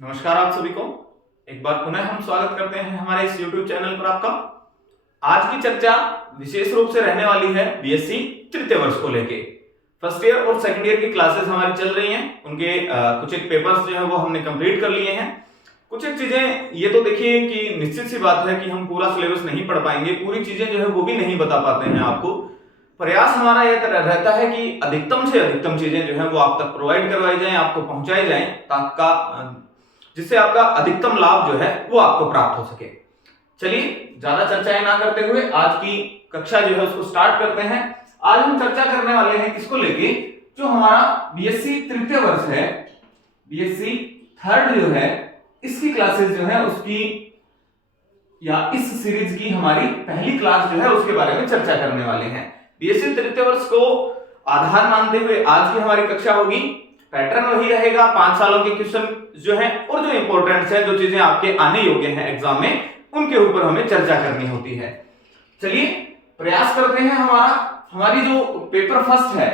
नमस्कार आप सभी को एक बार पुनः हम स्वागत करते हैं हमारे इस YouTube चैनल पर आपका। आज की चर्चा विशेष रूप से रहने वाली है बीएससी तृतीय वर्ष को लेके। फर्स्ट ईयर और सेकंड ईयर की क्लासेस हमारी चल रही हैं, उनके कुछ एक पेपर्स जो है वो हमने कंप्लीट कर लिए हैं। कुछ एक चीजें ये तो देखिए कि निश्चित सी बात है कि हम पूरा सिलेबस नहीं पढ़ पाएंगे, पूरी चीजें जो है वो भी नहीं बता पाते हैं आपको। प्रयास हमारा यह रहता है कि अधिकतम से अधिकतम चीजें जो है वो आप तक प्रोवाइड करवाई जाएं, आपको पहुंचाई जाएं, ताकि जिससे आपका अधिकतम लाभ जो है वो आपको प्राप्त हो सके। चलिए ज्यादा चर्चाएं ना करते हुए आज की कक्षा जो है उसको स्टार्ट करते हैं। आज हम चर्चा करने वाले हैं किसको लेके, जो हमारा बीएससी तृतीय वर्ष है, बीएससी थर्ड जो है, इसकी क्लासेस जो है उसकी या इस सीरीज की हमारी पहली क्लास जो है उसके बारे में चर्चा करने वाले हैं। बीएससी तृतीय वर्ष को आधार मानते हुए आज की हमारी कक्षा होगी। पैटर्न वही रहेगा, 5 सालों के क्वेश्चन जो है और जो इंपॉर्टेंट है, जो चीजें आपके आने योग्य हैं एग्जाम में, उनके ऊपर हमें चर्चा करनी होती है। चलिए प्रयास करते हैं हमारी जो पेपर फर्स्ट है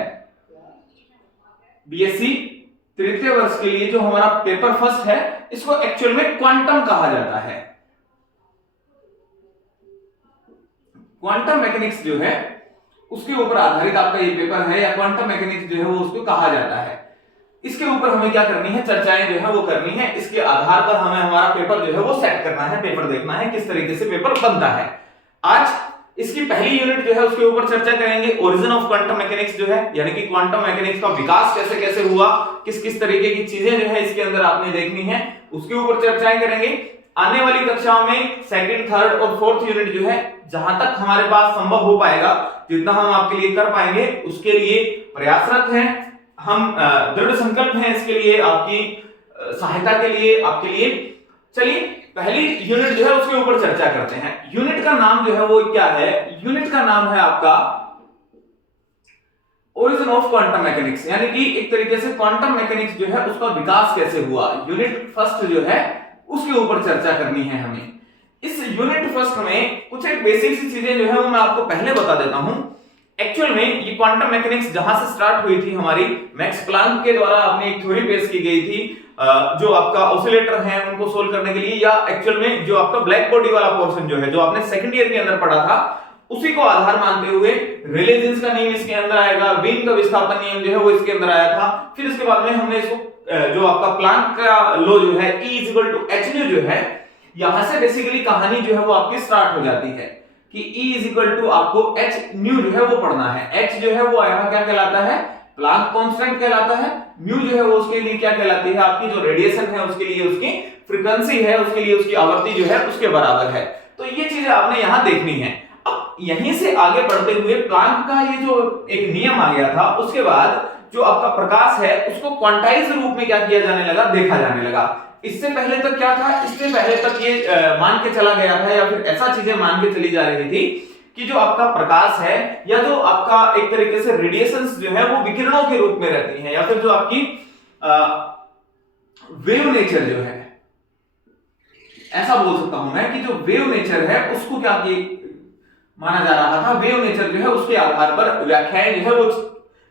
बीएससी तृतीय वर्ष के लिए, जो हमारा पेपर फर्स्ट है, इसको एक्चुअल में क्वांटम कहा जाता है। क्वांटम मैकेनिक्स जो है उसके ऊपर आधारित आपका ये पेपर है, या क्वांटम मैकेनिक्स जो है वो उसको कहा जाता है। इसके ऊपर हमें क्या करनी है, चर्चाएं जो है वो करनी है। इसके आधार पर हमें हमारा पेपर जो है वो सेट करना है, पेपर देखना है किस तरीके से पेपर बनता है। आज इसकी पहली यूनिट जो है उसके ऊपर चर्चा करेंगे, ओरिजिन ऑफ क्वांटम मैकेनिक्स जो है, यानी कि क्वांटम मैकेनिक्स का विकास कैसे कैसे हुआ, किस किस तरीके की चीजें जो है इसके अंदर आपने देखनी है, उसके ऊपर चर्चाएं करेंगे। आने वाली कक्षाओं में सेकंड, थर्ड और फोर्थ यूनिट जो है, जहां तक हमारे पास संभव हो पाएगा, जितना हम आपके लिए कर पाएंगे उसके लिए प्रयासरत हैं। हम दृढ़ संकल्प हैं इसके लिए, आपकी सहायता के लिए, आपके लिए। चलिए पहली यूनिट जो है उसके ऊपर चर्चा करते हैं। यूनिट का नाम जो है वो क्या है, यूनिट का नाम है आपका ओरिजिन ऑफ क्वांटम मैकेनिक्स, यानी कि एक तरीके से क्वांटम मैकेनिक्स जो है उसका विकास कैसे हुआ। यूनिट फर्स्ट जो है उसके ऊपर चर्चा करनी है हमें। इस यूनिट फर्स्ट में कुछ एक बेसिक सी चीजें जो है वो मैं आपको पहले बता देता हूं। एक्चुअल में ये क्वांटम मैकेनिक्स जहां से स्टार्ट हुई थी हमारी, मैक्स प्लांक के द्वारा अपनी एक थ्योरी पेश की गई थी, जो आपका ऑसिलेटर है उनको सोल्व करने के लिए, या एक्चुअल में जो आपका ब्लैक बॉडी वाला पोर्शन जो है, जो आपने सेकंड ईयर के अंदर पढ़ा था, उसी को आधार मानते हुए रेले जीन्स का नियम इसके अंदर आएगा, वीन का विस्थापन नियम जो है वो इसके अंदर आया था। फिर इसके बाद में हमने इसको जो आपका प्लांक का लॉ जो है E = hν जो है, यहां से बेसिकली कहानी जो है वो आपकी स्टार्ट हो जाती है कि E = आपको hν जो है वो पढ़ना है। h जो है वो यहाँ क्या कहलाता है, प्लांक कांस्टेंट कहलाता है। म्यू जो है वो उसके लिए क्या कहलाती है, आपकी जो रेडिएशन है उसके लिए उसकी फ्रीक्वेंसी है, उसके लिए उसकी आवृत्ति जो है उसके बराबर है। तो ये चीजें आपने यहाँ देखनी है। अब यहीं से आगे बढ़ते हुए प्लांक का ये जो एक नियम आ गया था, उसके बाद जो आपका प्रकाश है उसको क्वांटाइज रूप में क्या किया जाने लगा, देखा जाने लगा। इससे पहले तक क्या था, इससे पहले तक ये मान के चला गया था, या फिर ऐसा चीजें मान के चली जा रही थी कि जो आपका प्रकाश है, या जो आपका एक तरीके से रेडिएशंस जो है वो विकिरणों के रूप में रहती हैं, या फिर जो आपकी वेव नेचर जो है, ऐसा बोल सकता हूं मैं कि जो वेव नेचर है उसको क्या माना जा रहा था। वेव नेचर जो है उसके आधार पर व्याख्याएं जो है वो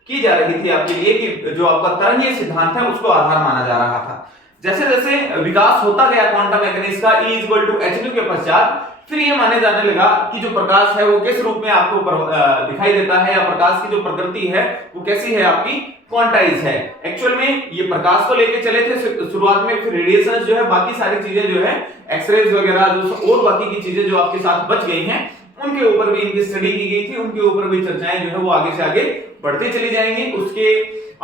की जा रही थी आपके लिए, कि जो आपका तरंगीय सिद्धांत है उसको आधार माना जा रहा था। जैसे जैसे विकास होता गया क्वांटम मैकेनिक्स का E = hν के पश्चात, फिर ये माने जाने लगा कि जो प्रकाश है वो किस रूप में आपको दिखाई देता है, या प्रकाश की जो प्रकृति है वो कैसी है, आपकी क्वांटाइज है। एक्चुअल में ये प्रकाश को लेके चले थे शुरुआत में, फिर रेडिएशन जो है, बाकी सारी चीजें जो है, एक्सरेज वगैरह जो और बाकी की चीजें जो आपके साथ बच गई हैं, उनके ऊपर भी इनकी स्टडी की गई थी, उनके ऊपर भी चर्चाएं जो है वो आगे से आगे बढ़ती चली जाएंगी। उसके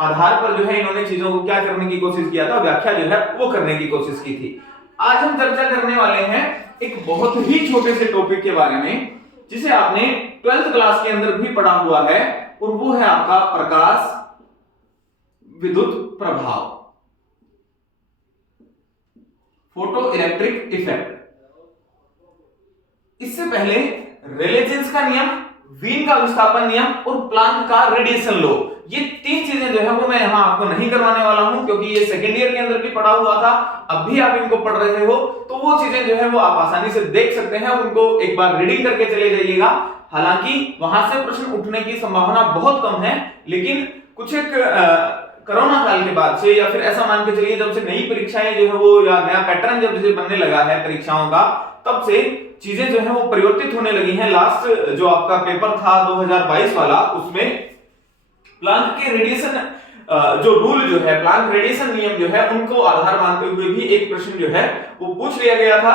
आधार पर जो है इन्होंने चीजों को क्या करने की कोशिश किया था, व्याख्या जो है वो करने की कोशिश की थी। आज हम चर्चा करने वाले हैं एक बहुत ही छोटे से टॉपिक के बारे में, जिसे आपने 12th क्लास के अंदर भी पढ़ा हुआ है, और वो है आपका प्रकाश विद्युत प्रभाव, फोटो इलेक्ट्रिक इफेक्ट। इससे पहले रेले जीन्स का नियम, वीन का विस्थापन नियम और प्लांक का रेडिएशन लॉ, ये 3 चीजें जो है वो मैं यहां आपको नहीं करवाने वाला हूं, क्योंकि ये सेकेंड ईयर के अंदर भी पढ़ा हुआ था, अब भी आप इनको पढ़ रहे हो, तो वो चीजें जो है वो आप आसानी से देख सकते हैं, उनको एक बार रीडिंग करके चले जाइएगा। हालांकि वहां से प्रश्न उठने की संभावना बहुत कम है, लेकिन कुछ एक कोरोना काल के बाद से, या फिर ऐसा मान के चलिए जब से नई परीक्षाएं जो है वो, या नया पैटर्न जब से बनने लगा है परीक्षाओं का, तब से चीजें जो है वो परिवर्तित होने लगी हैं। लास्ट जो आपका पेपर था 2022 वाला, उसमें प्लांक के रेडिएशन जो रूल जो है, प्लांक रेडिएशन नियम जो है, उनको आधार मानते हुए भी एक प्रश्न जो है वो पूछ लिया गया था।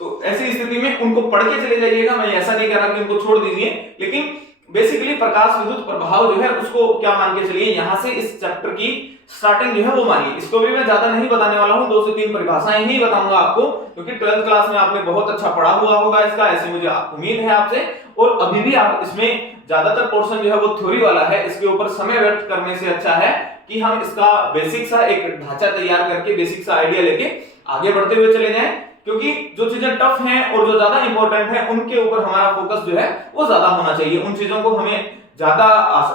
तो ऐसी स्थिति में उनको पढ़ के चले जाइएगा, मैं ऐसा नहीं कह रहा कि उनको छोड़ दीजिए, लेकिन बेसिकली प्रकाश विद्युत प्रभाव जो है उसको क्या मान के चलिए, यहां से इस चैप्टर की स्टार्टिंग जो है वो मानिए। इसको भी मैं ज्यादा नहीं बताने वाला हूं, 2 से 3 परिभाषाएं ही बताऊंगा आपको, क्योंकि 12th क्लास में आपने बहुत अच्छा पढ़ा हुआ होगा इसका, ऐसे मुझे उम्मीद है आपसे। और अभी भी आप इसमें ज्यादातर पोर्शन जो है वो थ्योरी वाला है, इसके ऊपर समय व्यर्थ करने से अच्छा है कि हम इसका बेसिक सा एक ढांचा तैयार करके, बेसिक सा आइडिया लेके आगे बढ़ते हुए चले जाएं, क्योंकि जो चीजें टफ हैं और जो ज्यादा इंपॉर्टेंट हैं उनके ऊपर हमारा फोकस जो है वो ज्यादा होना चाहिए। उन चीजों को हमें ज्यादा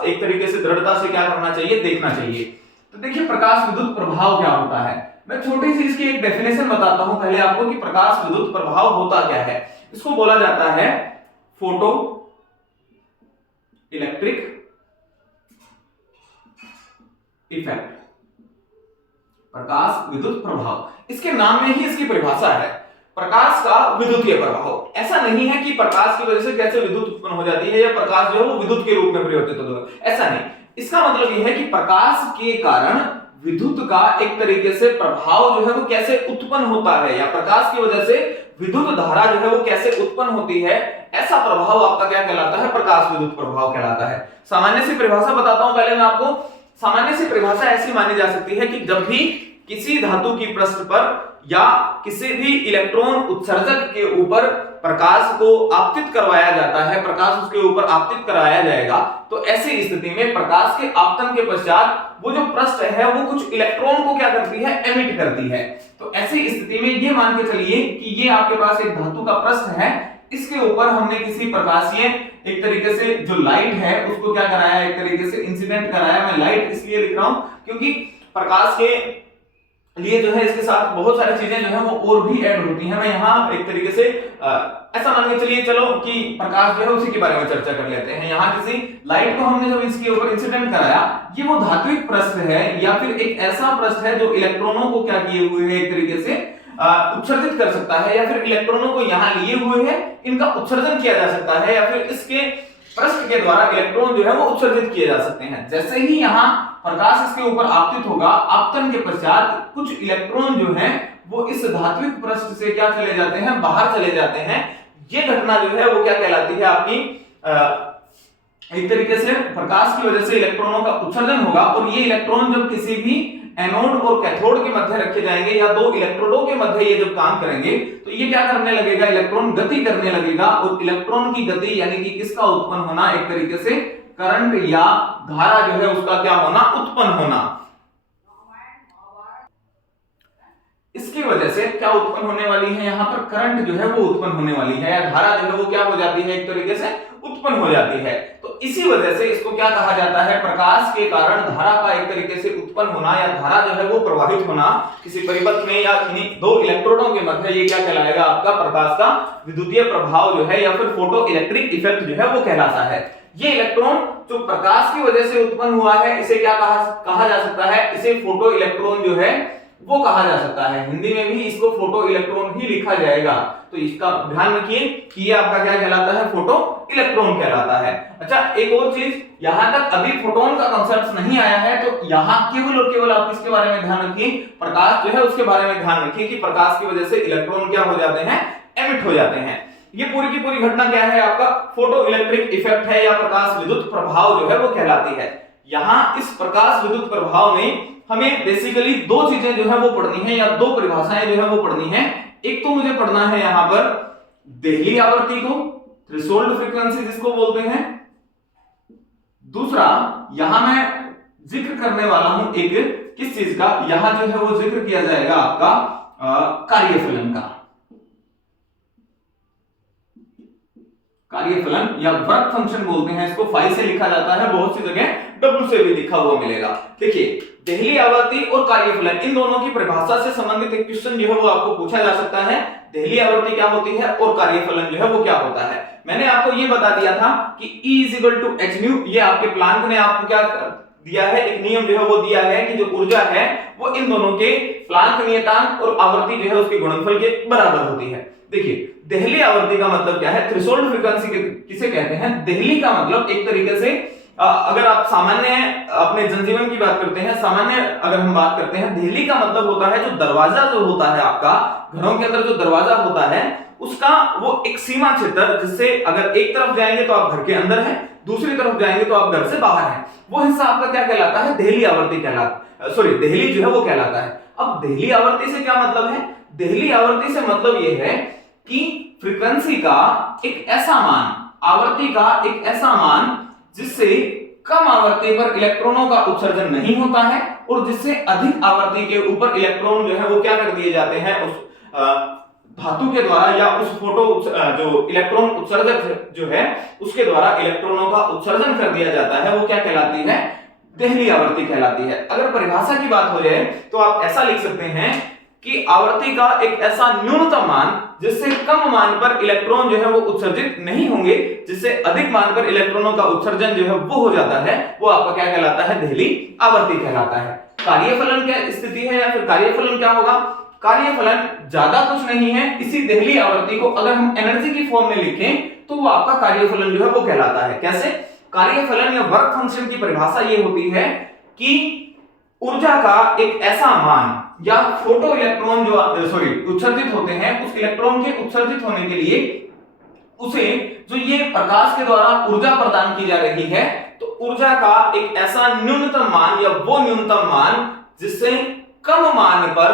एक तरीके से दृढ़ता से क्या करना चाहिए, देखना चाहिए। तो देखिए प्रकाश विद्युत प्रभाव क्या होता है, मैं छोटी सी इसकी एक डेफिनेशन बताता हूं पहले आपको कि प्रकाश विद्युत प्रभाव होता क्या है। इसको बोला जाता है फोटो इलेक्ट्रिक इफेक्ट, प्रकाश विद्युत प्रभाव। इसके नाम में ही इसकी परिभाषा है, प्रकाश का विद्युतीय प्रभाव। ऐसा नहीं है कि प्रकाश की वजह से कैसे विद्युत उत्पन्न हो जाती है या प्रकाश जो है वो विद्युत के रूप में परिवर्तित होता है, ऐसा नहीं। इसका मतलब यह है कि प्रकाश के कारण विद्युत का एक तरीके से प्रभाव जो है वो कैसे उत्पन्न होता है, या प्रकाश की वजह से विद्युत धारा जो है वो कैसे उत्पन्न होती है, ऐसा प्रभाव आपका क्या कहलाता है, प्रकाश विद्युत प्रभाव कहलाता है। सामान्य सी परिभाषा बताता हूं पहले मैं आपको। सामान्य सी परिभाषा ऐसी मानी जा सकती है कि जब भी किसी धातु की पृष्ठ पर या किसी भी इलेक्ट्रॉन उत्सर्जक के ऊपर प्रकाश को आपतित करवाया जाता है, प्रकाश उसके ऊपर आपतित कराया जाएगा, तो ऐसी स्थिति में प्रकाश के आपतन के पश्चात वो जो पृष्ठ है वो कुछ इलेक्ट्रॉन को क्या करती है, एमिट करती है। तो ऐसी स्थिति में ये मान के चलिए कि ये आपके पास एक धातु का पृष्ठ है, इसके ऊपर हमने किसी प्रकाशीय एक तरीके से जो लाइट है उसको क्या कराया, एक तरीके से इंसिडेंट कराया। मैं लाइट इसलिए लिख रहा हूं क्योंकि प्रकाश के लिए जो है इसके साथ बहुत सारी चीजें जो है वो और भी ऐड होती हैं। मैं यहाँ एक तरीके से ऐसा मान के चलिए चलो कि प्रकाश जो है उसी के बारे में चर्चा कर लेते हैं। यहाँ किसी लाइट को हमने जब इसके ऊपर इंसिडेंट कराया, ये वो धात्विक पृष्ठ है या फिर एक ऐसा पृष्ठ है जो इलेक्ट्रॉनों को क्या किए हुए है, एक तरीके से उत्सर्जित कर सकता है, या फिर इलेक्ट्रॉनों को यहाँ लिए हुए है, इनका उत्सर्जन किया जा सकता है, या फिर इसके पृष्ठ के द्वारा इलेक्ट्रॉन जो है वो उत्सर्जित किए जा सकते हैं। जैसे ही यहाँ प्रकाश इसके ऊपर आपतित होगा, आपतन के पश्चात कुछ इलेक्ट्रॉन जो हैं वो इस धात्विक पृष्ठ से क्या चले जाते हैं, बाहर चले जाते हैं। ये घटना जो है वो क्या कहलाती है आपकी, एक तरीके से प्रकाश की वजह से इलेक्ट्रॉनों का उत्सर्जन होगा, और ये इलेक्ट्रॉन जब किसी भी एनोड और कैथोड के मध्य रखे जाएंगे या दो इलेक्ट्रोडों के मध्य ये जब काम करेंगे तो ये क्या करने लगेगा, इलेक्ट्रॉन गति करने लगेगा। और इलेक्ट्रॉन की गति यानी कि किसका उत्पन्न होना, एक तरीके से करंट या धारा जो है उसका क्या होना, उत्पन्न होना। इसकी वजह से क्या उत्पन्न होने वाली है, यहाँ पर करंट जो है वो उत्पन्न होने वाली है, या धारा जो है वो क्या हो जाती है, एक तरीके से उत्पन्न हो जाती है। तो इसी वजह से इसको क्या कहा जाता है, प्रकाश के कारण धारा का एक तरीके से उत्पन्न होना या धारा जो है वो प्रवाहित होना किसी परिपथ में या किन्हीं दो इलेक्ट्रोडों के मध्य, ये क्या कहलाएगा आपका प्रकाश का विद्युतीय प्रभाव जो है या फिर फोटो इलेक्ट्रिक इफेक्ट जो है वो कहलाता है। ये इलेक्ट्रॉन जो प्रकाश की वजह से उत्पन्न हुआ है इसे क्या कहा जा सकता है, इसे फोटो इलेक्ट्रॉन जो है वो कहा जा सकता है। हिंदी में भी इसको फोटो इलेक्ट्रॉन ही लिखा जाएगा, तो इसका ध्यान रखिए कि ये आपका क्या कहलाता है, फोटो इलेक्ट्रॉन कहलाता है। अच्छा, एक और चीज, यहां तक अभी फोटोन का कांसेप्ट नहीं आया है, तो यहां केवल और केवल आप किसके बारे में ध्यान रखिए, प्रकाश जो है उसके बारे में ध्यान रखिए कि प्रकाश की वजह से इलेक्ट्रॉन क्या हो जाते हैं, एमिट हो जाते हैं। ये पूरी की पूरी घटना क्या है, आपका फोटो इलेक्ट्रिक इफेक्ट है या प्रकाश विद्युत प्रभाव जो है वो कहलाती है। यहां इस प्रकाश विद्युत प्रभाव में हमें बेसिकली दो चीजें जो है वो पढ़नी है, या दो परिभाषाएं जो है वो पढ़नी है। एक तो मुझे पढ़ना है यहां पर देहली आवर्ती को, थ्रेशोल्ड फ्रीक्वेंसी जिसको बोलते हैं। दूसरा यहां मैं जिक्र करने वाला हूं एक किस चीज का, यहां जो है वो जिक्र किया जाएगा आपका कार्यफलन का, कार्यफलन या वर्क फंक्शन बोलते हैं इसको, फाई से लिखा जाता है, बहुत सी जगह डब्ल्यू से भी लिखा हुआ मिलेगा। देखिए, देहली आवर्ती और कार्यफलन इन दोनों की परिभाषा से संबंधित एक क्वेश्चन जो है वो आपको पूछा जा सकता है। देहली आवर्ती क्या होती है और कार्यफलन जो है वो क्या होता है। मैंने आपको ये बता दिया था कि E = h न्यू, ये आपके प्लांक ने आपको क्या दिया है, एक नियम जो है वो दिया है कि जो ऊर्जा है वो इन दोनों के प्लांक नियतांक और आवर्ती जो है उसके गुणनफल के बराबर होती है। देखिए देहली आवर्ती का मतलब क्या है, थ्रेशोल्ड फ्रीक्वेंसी किसे कहते हैं। देहली का मतलब एक तरीके से अगर आप सामान्य अपने जनजीवन की बात करते हैं, सामान्य अगर हम बात करते हैं, देहली का मतलब होता है जो दरवाजा जो होता है आपका घरों के अंदर जो दरवाजा होता है उसका वो एक सीमा क्षेत्र, जिससे अगर एक तरफ जाएंगे तो आप घर के अंदर हैं, दूसरी तरफ जाएंगे तो आप घर से बाहर हैं, वो हिस्सा आपका क्या कहलाता है, देहली आवर्ती कहलाता, सॉरी देहली जो है वो कहलाता है। अब देहली आवर्ती से क्या मतलब है, देहली आवर्ती से मतलब ये है कि फ्रीक्वेंसी का एक ऐसा मान, आवर्ती का एक ऐसा मान जिससे कम आवर्ती पर इलेक्ट्रॉनों का उत्सर्जन नहीं होता है और जिससे अधिक आवर्ती के ऊपर इलेक्ट्रॉन जो है वो क्या कर दिए जाते हैं उस धातु के द्वारा या उस फोटो जो इलेक्ट्रॉन उत्सर्जक जो है उसके द्वारा इलेक्ट्रॉनों का उत्सर्जन कर दिया जाता है, वो क्या कहलाती है, देहली आवर्ती कहलाती है। अगर परिभाषा की बात हो जाए तो आप ऐसा लिख सकते हैं कि आवर्ती का एक ऐसा न्यूनतम मान जिससे कम मान पर इलेक्ट्रॉन जो है वो उत्सर्जित नहीं होंगे, जिससे अधिक मान पर इलेक्ट्रॉनों का उत्सर्जन जो है वो हो जाता है, वो आपका क्या कहलाता है, देहली आवर्ती कहलाता है। कार्यफलन क्या स्थिति है या फिर कार्यफलन क्या होगा, कार्यफलन ज्यादा कुछ नहीं है, इसी देहली आवर्ती को अगर हम एनर्जी की फॉर्म में लिखें तो वो आपका कार्यफलन जो है वो कहलाता है। कैसे, कार्यफलन या वर्क फंक्शन की परिभाषा ये होती है कि ऊर्जा का एक ऐसा मान या फोटो इलेक्ट्रॉन जो उत्सर्जित होते हैं, उस इलेक्ट्रॉन के उत्सर्जित होने के लिए उसे जो ये प्रकाश के द्वारा ऊर्जा प्रदान की जा रही है, तो ऊर्जा का एक ऐसा न्यूनतम मान या वो न्यूनतम मान जिससे कम मान पर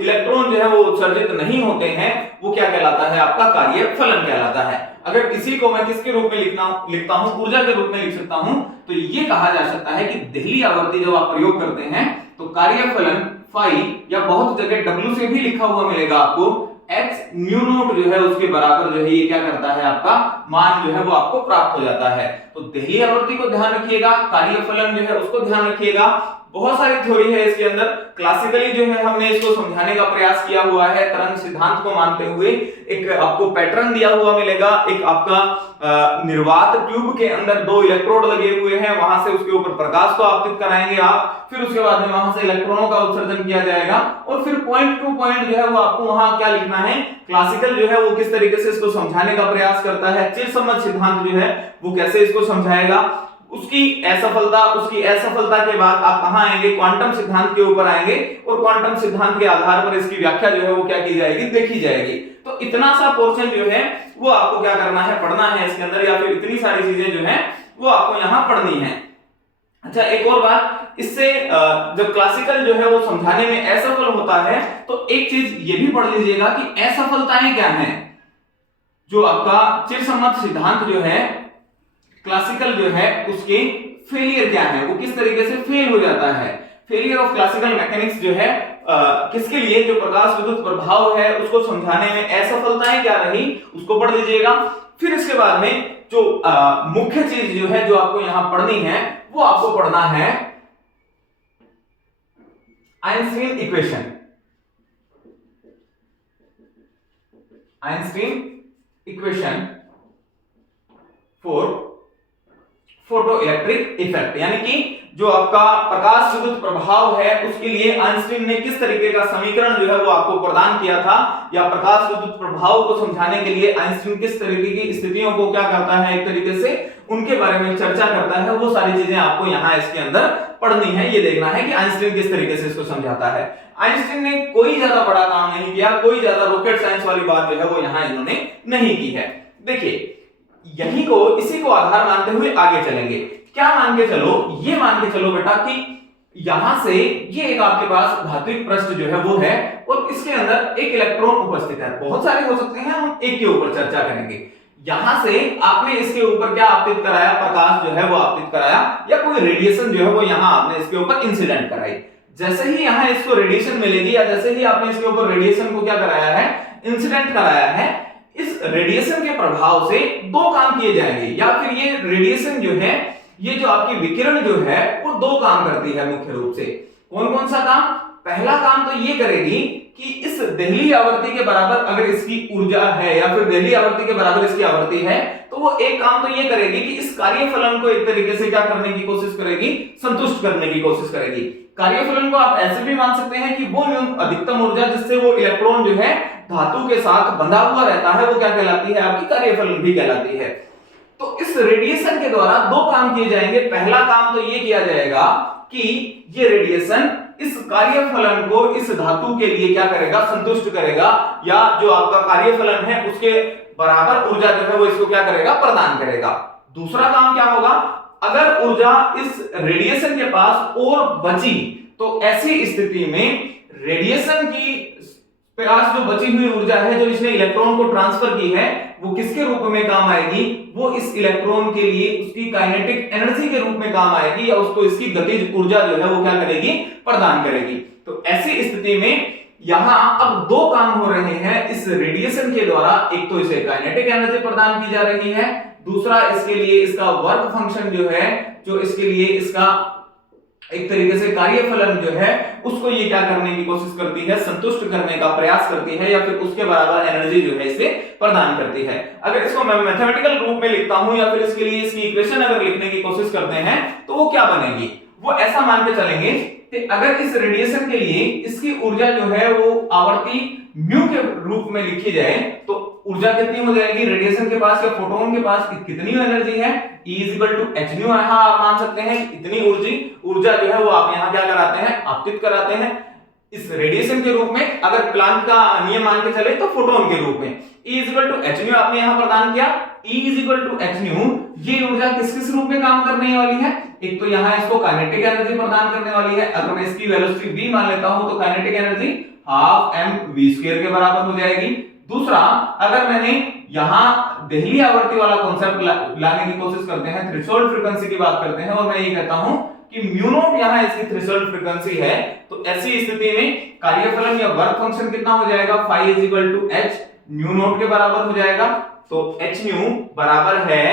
इलेक्ट्रॉन जो है वो उत्सर्जित नहीं होते हैं, वो क्या कहलाता है, आपका कार्यफलन कहलाता है। अगर इसी को मैं किसके रूप में लिखता हूं, ऊर्जा के रूप में लिख सकता हूं, तो ये कहा जा सकता है कि देहली आवर्ती जब आप प्रयोग करते हैं तो कार्यफलन फाई या बहुत जगह डब्ल्यू से भी लिखा हुआ मिलेगा आपको, x न्यू नोट जो है उसके बराबर जो है ये क्या करता है, आपका मान जो है वो आपको प्राप्त हो जाता है। तो देहली आवर्ती को ध्यान रखिएगा, कार्यफलन जो है उसको ध्यान रखिएगा। बहुत सारी थ्योरी है इसके अंदर, क्लासिकली जो है हमने इसको समझाने का प्रयास किया हुआ है तरंग सिद्धांत को मानते हुए। एक आपको पैटर्न दिया हुआ मिलेगा, एक आपका निर्वात ट्यूब के अंदर 2 इलेक्ट्रोड लगे हुए हैं, वहां से उसके ऊपर प्रकाश को आपतित कराएंगे आप, फिर उसके बाद में वहां से इलेक्ट्रॉनों का उत्सर्जन किया जाएगा और फिर पॉइंट टू पॉइंट जो है वो आपको वहां क्या लिखना है। क्लासिकल जो है वो किस तरीके से इसको समझाने का प्रयास करता है, चिरसम्मत सिद्धांत जो है वो कैसे इसको समझाएगा, उसकी असफलता के बाद आप कहां आएंगे, क्वांटम सिद्धांत के ऊपर आएंगे और क्वांटम सिद्धांत के आधार पर इसकी व्याख्या जो है वो क्या की जाएगी, देखी जाएगी। तो इतना सा पोर्शन जो है वो आपको क्या करना है, पढ़ना है इसके अंदर, या फिर इतनी सारी चीजें जो है वो आपको यहां पढ़नी है। अच्छा एक और बात, इससे जब क्लासिकल जो है वो समझाने में असफल होता है तो एक चीज ये भी पढ़ लीजिएगा कि असफलताएं क्या हैं। जो आपका चिरसम्मत सिद्धांत जो है क्लासिकल जो है उसके फेलियर क्या है, वो किस तरीके से फेल हो जाता है। फेलियर ऑफ क्लासिकल मैकेनिक्स जो है किसके लिए, जो प्रकाश विद्युत प्रभाव है उसको समझाने में असफलताएं क्या रही उसको पढ़ लीजिएगा। फिर इसके बाद में जो मुख्य चीज जो है जो आपको यहां पढ़नी है वो आपको पढ़ना है Einstein equation. Einstein equation for photo electric effect, यानी कि जो आपका प्रकाश विद्युत प्रभाव है उसके लिए आइंस्टीन ने किस तरीके का समीकरण जो है वो आपको प्रदान किया था, या प्रकाश विद्युत प्रभाव को समझाने के लिए आइंस्टीन किस तरीके की स्थितियों को क्या करता है, एक तरीके से उनके बारे में चर्चा करता है। वो सारी चीजें आपको यहाँ इसके अंदर पढ़नी है, ये देखना है कि आइंस्टीन किस तरीके से इसको समझाता है। आइंस्टीन ने कोई ज्यादा बड़ा काम नहीं किया, कोई ज्यादा रॉकेट साइंस वाली बात जो है वो यहाँ इन्होंने नहीं की है। देखिए यही को इसी को आधार मानते हुए आगे चलेंगे। क्या मान के चलो, ये मान के चलो बेटा कि यहां से ये एक आपके पास धात्विक पृष्ठ जो है वो है और इसके अंदर एक इलेक्ट्रॉन उपस्थित है। बहुत सारे हो सकते हैं, हम एक के ऊपर चर्चा करेंगे। यहां से आपने इसके ऊपर क्या आपतित कराया, प्रकाश जो है वो आपतित कराया, या कोई रेडिएशन जो है वो यहां आपने इसके ऊपर इंसिडेंट कराई। जैसे ही यहां इसको रेडिएशन मिलेगी या जैसे ही आपने इसके ऊपर रेडिएशन को क्या कराया है, इंसिडेंट कराया है, इस रेडिएशन के प्रभाव से 2 काम किए जाएंगे। या फिर ये रेडिएशन जो है, ये जो आपकी विकिरण जो है वो 2 काम करती है मुख्य रूप से। कौन कौन सा काम? पहला काम तो ये करेगी कि इस देहली आवर्ती के बराबर अगर इसकी ऊर्जा है या फिर देहली आवर्ती के बराबर इसकी आवर्ती है तो तो वो एक काम तो ये करेगी कि इस कार्यफलन को एक तरीके से क्या करने की कोशिश करेगी, संतुष्ट करने की कोशिश करेगी। कार्यफलन को आप ऐसे भी मान सकते हैं कि वो अधिकतम ऊर्जा जिससे वो इलेक्ट्रॉन जो है धातु के साथ बंधा हुआ रहता है वो क्या कहलाती है, आपकी कार्यफलन भी कहलाती है। तो इस रेडिएशन के द्वारा दो काम किए जाएंगे। पहला काम तो ये किया जाएगा कि ये रेडिएशन इस कार्यफलन को इस धातु के लिए क्या करेगा, संतुष्ट करेगा, या जो आपका कार्यफलन है उसके बराबर ऊर्जा जो है वो इसको क्या करेगा, प्रदान करेगा। दूसरा काम क्या होगा, अगर ऊर्जा इस रेडिएशन के पास और बची तो ऐसी स्थिति में रेडिएशन की पास जो बची हुई ऊर्जा है जो इसने इलेक्ट्रॉन को ट्रांसफर की है वो किसके रूप में काम आएगी, वो इस इलेक्ट्रॉन के लिए उसकी काइनेटिक एनर्जी के रूप में काम आएगी, या उसको इसकी गतिज ऊर्जा जो है वो क्या करेगी, प्रदान करेगी। तो ऐसी स्थिति में यहां अब दो काम हो रहे हैं इस रेडिएशन के द्वारा। एक तो इसे काइनेटिक एनर्जी प्रदान की जा रही है, दूसरा इसके लिए इसका वर्क फंक्शन जो है, जो इसके लिए इसका एक तरीके से कार्यफलन जो है उसको ये क्या करने की कोशिश करती है, संतुष्ट करने का प्रयास करती है, या फिर उसके बराबर एनर्जी जो है इसे प्रदान करती है। अगर इसको मैं मैथमेटिकल रूप में लिखता हूं या फिर इसके लिए इसकी इक्वेशन अगर लिखने की कोशिश करते हैं तो वो क्या बनेगी, वो ऐसा मान के चलेंगे कि अगर इस रेडिएशन के लिए इसकी ऊर्जा जो है वो आवर्ती म्यू के रूप में लिखी जाए तो ऊर्जा कितनी हो जाएगी, रेडिएशन के पास या फोटोन के पास कितनी एनर्जी है, E = h nu। यहां आप मान सकते हैं इतनी ऊर्जा जो है वो आप यहां क्या कराते हैं, आपतित कराते हैं इस रेडिएशन के रूप में। अगर प्लांक का नियम मान के चले तो फोटोन के रूप में E = h nu आपने यहां प्रदान किया। E = h nu ये ऊर्जा किस किस रूप में काम करने वाली है, एक तो यहां इसको काइनेटिक एनर्जी प्रदान करने वाली है। अगर मैं इसकी वेलोसिटी v मान लेता हूं तो काइनेटिक एनर्जी ½ mv² के बराबर हो जाएगी। दूसरा, अगर मैंने यहां देहली आवर्ती वाला कॉन्सेप्ट लाने की कोशिश करते हैं, थ्रेशोल्ड फ्रीक्वेंसी की बात करते हैं, और मैं ये कहता हूं कि म्यू नॉट यहां इसकी थ्रेशोल्ड फ्रीक्वेंसी है, तो ऐसी स्थिति में कार्यफलन या वर्क फंक्शन कितना हो जाएगा, phi = h म्यू नॉट के बराबर हो जाएगा। तो h nu बराबर है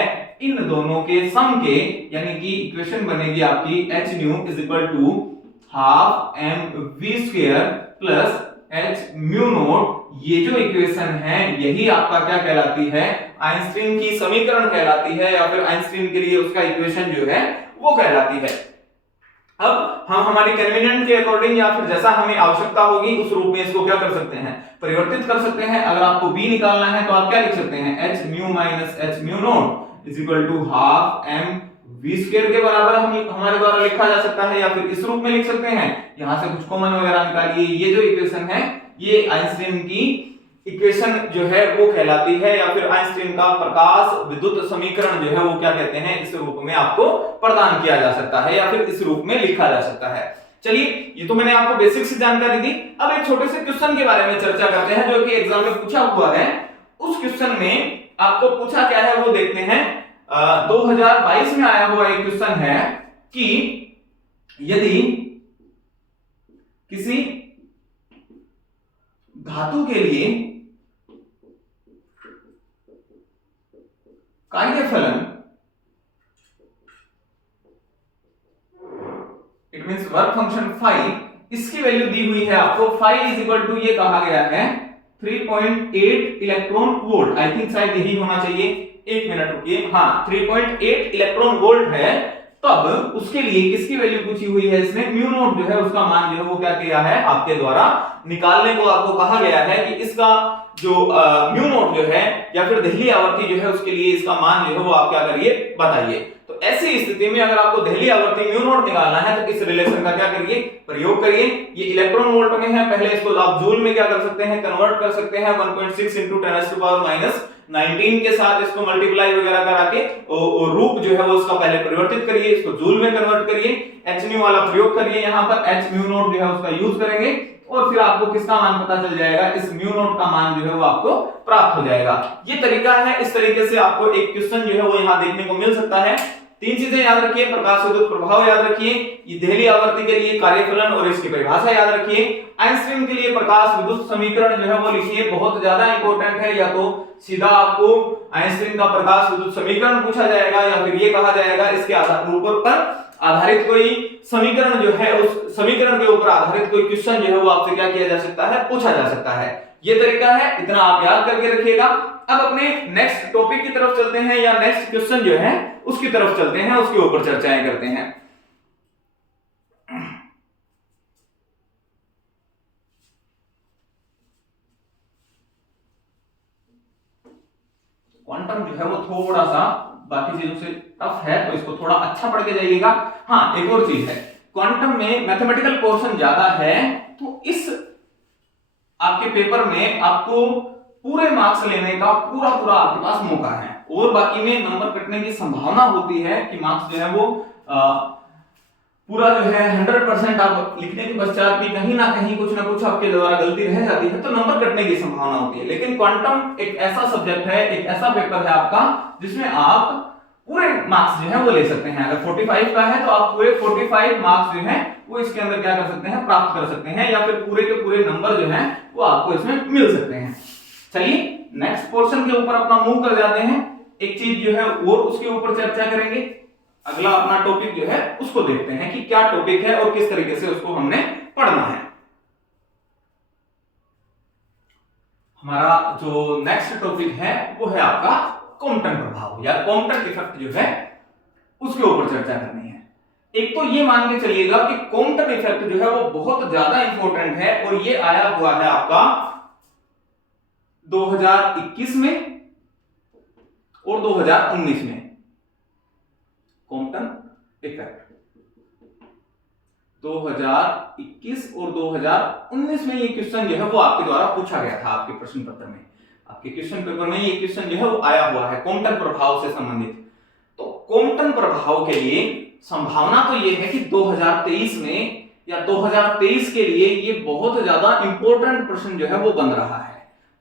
इन दोनों के सम के, यानी कि इक्वेशन बनेगी आपकी h nu = ½ mv² plus h mu naught. ये जो इक्वेशन है यही आपका क्या कहलाती है, आइंस्टीन की समीकरण कहलाती है, या फिर आइंस्टीन के लिए उसका इक्वेशन जो है वो कहलाती है। अब हम हमारी कन्वीनियंट के अकॉर्डिंग या फिर जैसा हमें आवश्यकता होगी उस रूप में इसको क्या कर सकते हैं, परिवर्तित कर सकते हैं। अगर आपको b निकालना है तो आप क्या लिख सकते हैं, h mu - h mu naught = ½ mv² के बराबर हमारे द्वारा लिखा जा सकता है, या फिर इस रूप में लिख सकते हैं, यहां से कुछ कॉमन वगैरह निकालिए। ये जो इक्वेशन है ये आइंस्टीन की इक्वेशन जो है वो कहलाती है, या फिर आइंस्टीन का प्रकाश विद्युत समीकरण जो है वो क्या कहते हैं, इस रूप में आपको प्रदान किया जा सकता है, या फिर इस रूप में लिखा जा सकता है। चलिए, ये तो मैंने आपको बेसिक सी जानकारी दी। अब एक छोटे से क्वेश्चन के बारे में चर्चा करते हैं जो कि एग्जाम में पूछा हुआ है। उस क्वेश्चन में आपको पूछा क्या है वो देखते हैं। 2022 में आया हुआ एक क्वेश्चन है कि यदि किसी धातु के लिए कार्यफलन it means work function phi, इसकी वैल्यू दी हुई है आपको। phi = ये कहा गया है 3.8 इलेक्ट्रॉन वोल्ट। आई थिंक शायद यही होना चाहिए, एक मिनट रुकिए, हाँ 3.8 इलेक्ट्रॉन वोल्ट है। तब उसके लिए किसकी वैल्यू पूछी हुई है, इसने म्यू नॉट जो है उसका मान जो है वो क्या किया है, आपके द्वारा निकालने को आपको कहा गया है कि इसका जो म्यू नॉट जो है या फिर देहली आवर्ती जो है उसके लिए इसका मान जो है वो आप क्या करिए, बताइए। तो ऐसी स्थिति में अगर आपको देहली आवर्ती म्यू नॉट निकालना है तो इस रिलेशन का क्या करिए, प्रयोग करिए। ये इलेक्ट्रॉन वोल्ट में है, पहले इसको आप जूल में क्या कर सकते हैं, कन्वर्ट कर सकते हैं। 1.6 × 10⁻⁻19 के साथ इसको मल्टीप्लाई वगैरह करा के रूप जो है वो उसका पहले परिवर्तित करिए, इसको जूल में कन्वर्ट करिए, h nu वाला प्रयोग करिए, यहाँ पर h म्यू नॉट जो है उसका यूज करेंगे और फिर आपको किसका मान पता चल जाएगा, इस म्यू नॉट का मान जो है वो आपको प्राप्त हो जाएगा। ये तरीका है, इस तरीके से आपको एक क्वेश्चन जो है वो यहाँ देखने को मिल सकता है। तीन चीजें याद रखिए, प्रकाश विद्युत प्रभाव याद रखिए, ये देहली आवर्ती के लिए कार्यफलन और इसकी परिभाषा याद रखिए, आइंस्टीन के लिए प्रकाश विद्युत समीकरण जो है वो लिखिए, बहुत ज्यादा इंपॉर्टेंट है। या तो सीधा आपको आइंस्टीन का प्रकाश विद्युत समीकरण पूछा जाएगा या फिर ये कहा जाएगा इसके ऊपर पर आधारित कोई समीकरण जो है उस समीकरण के ऊपर आधारित कोई क्वेश्चन जो है वो आपसे क्या किया जा सकता है, पूछा जा सकता है। ये तरीका है, इतना आप याद करके रखिएगा। अब अपने नेक्स्ट टॉपिक की तरफ चलते हैं, या नेक्स्ट क्वेश्चन जो है उसकी तरफ चलते हैं, उसके ऊपर चर्चाएं करते हैं। क्वांटम जो है वो थोड़ा सा बाकी चीजों से टफ है, तो इसको थोड़ा अच्छा पढ़ के जाइएगा। हाँ, एक और चीज है, क्वांटम में मैथमेटिकल पोर्शन ज्यादा है, तो इस आपके पेपर में आपको पूरे मार्क्स लेने का पूरा आपके पास मौका है, और बाकी में नंबर कटने की संभावना होती है कि मार्क्स जो है वो पूरा जो है 100% आप लिखने के पश्चात भी कहीं ना कहीं कुछ ना कुछ आपके द्वारा गलती रह जाती है, तो नंबर कटने की संभावना होती है। लेकिन क्वांटम एक ऐसा सब्जेक्ट है, एक ऐसा पेपर है आपका जिसमें आप पूरे मार्क्स जो है वो ले सकते हैं। अगर 45 का है तो आप पूरे 45 मार्क्स जो है वो इसके अंदर क्या कर सकते हैं, प्राप्त कर सकते हैं, या फिर पूरे के पूरे नंबर जो है वो आपको इसमें मिल सकते हैं। चलिए नेक्स्ट पोर्शन के ऊपर अपना मूव कर जाते हैं, एक चीज जो है और उसके ऊपर चर्चा करेंगे। अगला अपना टॉपिक जो है उसको देखते हैं कि क्या टॉपिक है और किस तरीके से उसको हमने पढ़ना है। हमारा जो नेक्स्ट टॉपिक है वो है आपका कॉम्पटन प्रभाव या कॉम्पटन इफेक्ट जो है उसके ऊपर चर्चा करनी है। एक तो ये मान के चलिएगा कि कॉम्पटन इफेक्ट जो है वो बहुत ज्यादा इंपॉर्टेंट है, और ये आया हुआ है आपका 2021 में और 2019 में। कॉम्पटन इफेक्ट 2021 और 2019 में ये क्वेश्चन जो है वो आपके द्वारा पूछा गया था, आपके प्रश्न पत्र में, आपके क्वेश्चन पेपर में ये क्वेश्चन जो है वो आया हुआ है कॉम्पटन प्रभाव से संबंधित। तो कॉम्पटन प्रभाव के लिए संभावना तो ये है कि 2023 में या 2023 के लिए ये बहुत ज्यादा इंपॉर्टेंट प्रश्न जो है वो बन रहा है।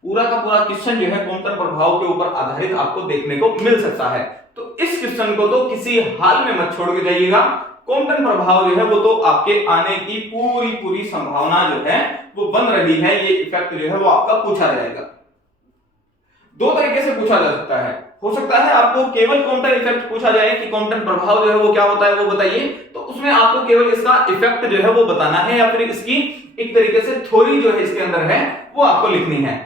पूरा का पूरा क्वेश्चन जो है कॉम्पटन प्रभाव के ऊपर आधारित आपको देखने को मिल सकता है, तो इस क्वेश्चन को तो किसी हाल में मत छोड़ के जाइएगा। कॉम्पटन प्रभाव जो है वो तो आपके आने की पूरी संभावना जो है वो बन रही है। ये इफेक्ट जो है वो आपका पूछा जाएगा, दो तरीके से पूछा जा सकता है। हो सकता है आपको केवल कॉम्पटन इफेक्ट पूछा जाए कि कॉम्पटन प्रभाव जो है वो क्या होता है वो बताइए, तो उसमें आपको केवल इसका इफेक्ट जो है वो बताना है, या फिर इसकी एक तरीके से थ्योरी जो है इसके अंदर है वो आपको लिखनी है।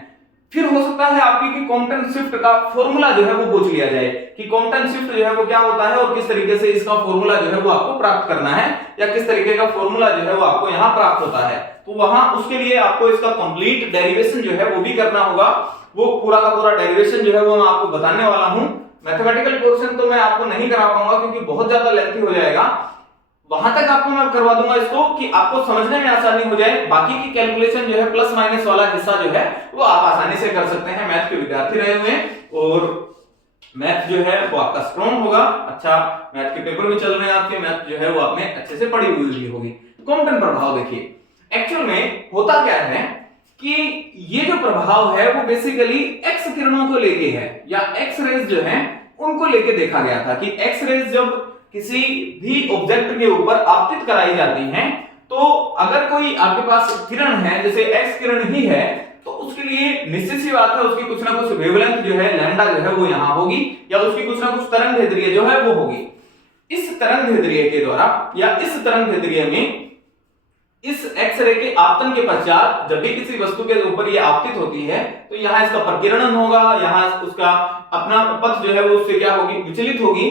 फिर हो सकता है आपकी कि कॉम्पटन शिफ्ट का फॉर्मूला जो है वो पूछ लिया जाए कि कॉम्पटन शिफ्ट जो है वो क्या होता है और किस तरीके से इसका फॉर्मूला जो है वो आपको प्राप्त करना है, या किस तरीके का फॉर्मूला जो है वो आपको यहाँ प्राप्त होता है। तो वहां उसके लिए आपको इसका कंप्लीट डेरिवेशन जो है वो भी करना होगा। वो पूरा का पूरा डेरिवेशन जो है वो मैं आपको बताने वाला हूं। मैथमेटिकल पोर्शन तो मैं आपको नहीं करा पाऊंगा क्योंकि बहुत ज्यादा लेंथी हो जाएगा, वहां तक आपको मैं करवा दूंगा इसको कि आपको समझने में आसानी हो जाए। बाकी की कैलकुलेशन जो है प्लस माइनस वाला हिस्सा जो है वो आप आसानी से कर सकते हैं। मैथ के विद्यार्थी रहे हुए और मैथ जो है वो आपका स्ट्रॉन्ग होगा, अच्छा मैथ के पेपर भी चल रहे हैं आपके, मैथ जो है वो आपने अच्छे से पढ़ी हुई होगी। कॉम्पटन प्रभाव देखिए एक्चुअल में होता क्या है कि ये जो प्रभाव है वो बेसिकली एक्स किरणों को लेके है, या एक्स रेज जो है उनको लेके देखा गया था कि एक्स रेज जब किसी भी ऑब्जेक्ट के ऊपर आपतित कराई जाती हैं, तो अगर कोई आपके पास किरण है जैसे एक्स किरण ही है, तो उसके लिए निश्चित सी बात है उसकी कुछ ना कुछ वेवलेंथ जो है लैम्डा जो है वो यहां होगी, या उसकी कुछ ना कुछ तरंग दैर्ध्य जो है वो होगी। इस तरंग दैर्ध्य के द्वारा या इस तरंग दैर्ध्य में इस एक्स-रे के आपतन के पश्चात जब भी किसी वस्तु के ऊपर ये आपतित होती है तो यहाँ इसका प्रकीर्णन होगा, यहाँ उसका अपना पथ जो है वो उससे क्या होगी, विचलित होगी।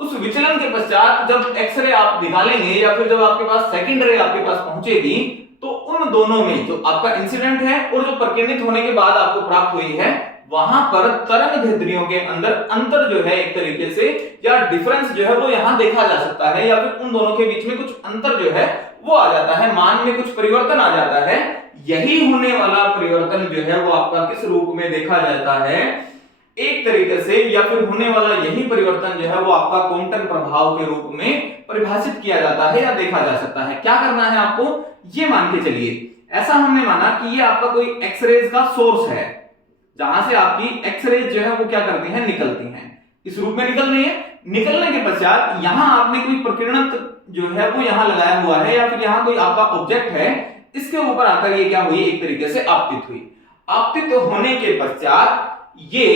उस विचलन के पश्चात जब एक्सरे आप निकालेंगे या फिर जब आपके पास सेकंड रे आपके पास पहुंचेगी, तो उन दोनों में जो आपका इंसिडेंट है और जो प्रकीर्णित होने के बाद आपको प्राप्त हुई है, वहां पर तरंग दैर्ध्यों के अंदर अंतर जो है एक तरीके से या डिफरेंस जो है वो यहां देखा जा सकता है, या फिर उन दोनों के बीच में कुछ अंतर जो है वो आ जाता है, मान में कुछ परिवर्तन आ जाता है। यही होने वाला परिवर्तन जो है वो आपका किस रूप में देखा जाता है, एक तरीके से, या फिर होने वाला यही परिवर्तन जो है वो आपका कॉम्पटन प्रभाव के रूप में परिभाषित किया जाता है या देखा जा सकता है। क्या करना है आपको, ये मान के चलिए, ऐसा हमने माना कि ये आपका कोई एक्सरेज का सोर्स है जहां से आपकी एक्सरेज जो है वो क्या करती हैं, निकलती हैं, इस रूप में निकल रही है। निकलने के पश्चात यहां आपने कोई प्रकीर्णन जो है वो यहां लगाया हुआ है, या फिर यहां कोई आपका ऑब्जेक्ट है, इसके ऊपर आकर ये क्या हुई, एक तरीके से आपतित हुई। आपतित होने के पश्चात ये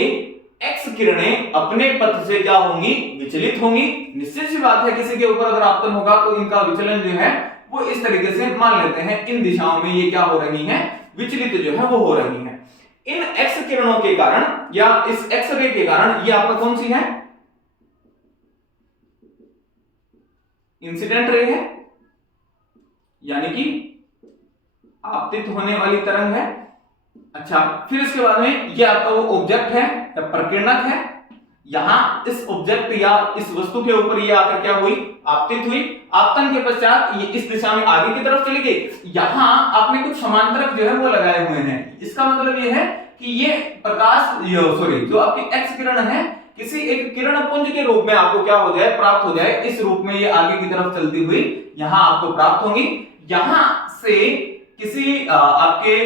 एक्स किरणें अपने पथ से क्या होंगी, विचलित होंगी। निश्चित सी बात है किसी के ऊपर अगर आपतन होगा तो इनका विचलन जो है वो इस तरीके से मान लेते हैं इन दिशाओं में ये क्या हो रही है, विचलित जो है वो हो रही है। इन एक्स किरणों के कारण या इस एक्स रे के कारण ये आपका कौन सी है, इंसिडेंट रे है, यानी कि आपतित होने वाली तरंग है। अच्छा, फिर इसके बाद में ये आपका वो ऑब्जेक्ट है या प्रकीर्णक है, यहां इस ऑब्जेक्ट या इस वस्तु के ऊपर ये आकर क्या हुई, आपतित हुई। आपतन के पश्चात ये इस दिशा में आगे की तरफ चली गई। यहां आपने कुछ समांतरक जो है वो लगाए हुए हैं, इसका मतलब ये है कि ये प्रकाश जो आपकी एक्स किरण है किसी एक किरण पुंज के रूप में आपको क्या हो जाए, प्राप्त हो जाए। इस रूप में ये आगे की तरफ चलती हुई यहां आपको प्राप्त होगी। यहां से किसी आपके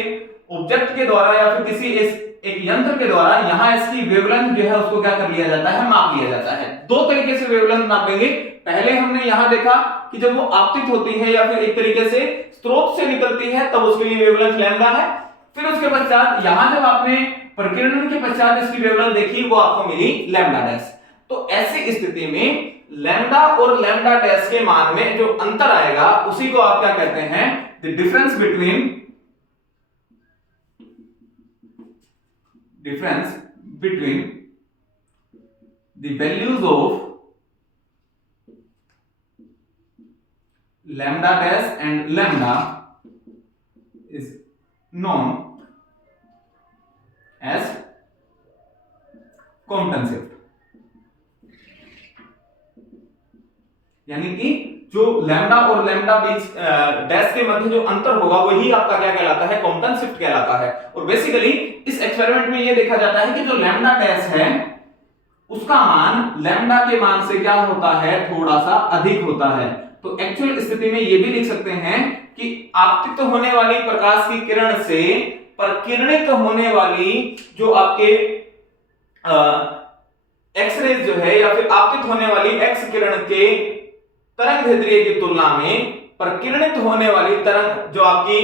ऑब्जेक्ट के द्वारा या फिर किसी एक यंत्र के द्वारा यहां इसकी वेवलेंथ जो है उसको क्या कर लिया जाता है, माप लिया जाता है। दो तरीके से वेवलेंथ नापेंगे। पहले हमने यहां देखा कि जब वो आपतित होती है या फिर एक तरीके से स्रोत से निकलती है तब उसके लिए वेवलेंथ लैम्डा है। फिर उसके पश्चात यहां जब आपने प्रकीर्णन के पश्चात इसकी वेवलेंथ देखी वो आपको मिली लैम्डा डैश। तो ऐसी स्थिति में लैम्डा और लैम्डा डैश के मान में जो अंतर आएगा उसी को आप क्या कहते हैं, the difference between the values of lambda dash and lambda is known as Compton shift। यानी कि जो लैम्डा और लैम्डा बीच डैश के मध्य जो अंतर होगा वही आपका क्या कहलाता है, कॉम्पटन शिफ्ट कहलाता है। और बेसिकली इस एक्सपेरिमेंट में ये देखा जाता है कि जो लैम्डा डैश है उसका मान लैम्डा के मान से क्या होता है, थोड़ा सा अधिक होता है। तो एक्चुअल स्थिति में ये भी लिख सकते हैं कि आपतित होने वाली प्रकाश की किरण से प्रकीर्णित होने वाली जो आपके एक्सरेज जो है या फिर आपतित होने वाली एक्स किरण के तरंग दैर्ध्य की तुलना में प्रकीर्णित होने वाली तरंग जो आपकी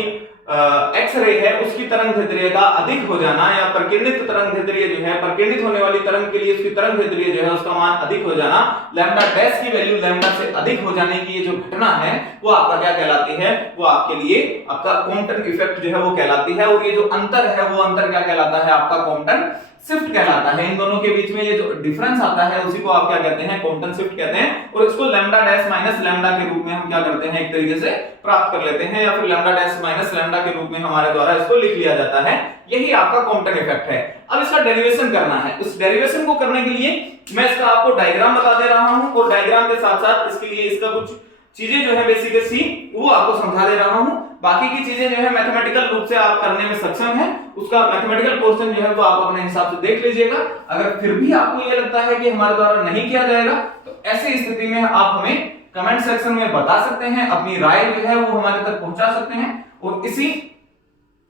एक्स-रे है उसकी तरंग दैर्ध्य का अधिक हो जाना या प्रकीर्णित तरंग दैर्ध्य जो है प्रकीर्णित होने वाली तरंग के लिए उसकी तरंग दैर्ध्य जो है उसका मान अधिक हो जाना, लैम्डा डैश की वैल्यू लैम्डा से अधिक हो जाने की ये जो घटना है वो आपका क्या कहलाती है, वो आपके लिए आपका कॉम्पटन इफेक्ट जो है वो कहलाती है। और ये जो अंतर है वो अंतर क्या कहलाता है, आपका कॉम्पटन शिफ्ट कहलाता है। इन दोनों के बीच में ये जो डिफरेंस आता है उसी को आप क्या कहते हैं, कॉम्पटन शिफ्ट कहते हैं। और इसको लैम्डा डैश माइनस लैम्डा के रूप में हम क्या करते हैं, एक तरीके से प्राप्त कर लेते हैं, या फिर लैम्डा डैश माइनस लैम्डा के रूप में हमारे द्वारा इसको लिख लिया जाता है। यही आपका कॉम्पटन इफेक्ट है। अब इसका डेरिवेशन करना है। उस डेरिवेशन को करने के लिए मैं इसका आपको डायग्राम बता दे रहा हूं और डायग्राम के साथ साथ इसके लिए इसका कुछ चीजें जो है बेसिक सी वो आपको समझा दे रहा हूं। बाकी की चीजें जो है मैथमेटिकल रूप से आप करने में सक्षम हैं, उसका मैथमेटिकल पोर्शन जो है वो आप अपने हिसाब से देख लीजिएगा। अगर फिर भी आपको ये लगता है कि हमारे द्वारा नहीं किया जाएगा तो ऐसी स्थिति में आप हमें कमेंट सेक्शन में बता सकते हैं, अपनी राय जो है वो हमारे तक पहुंचा सकते हैं। और इसी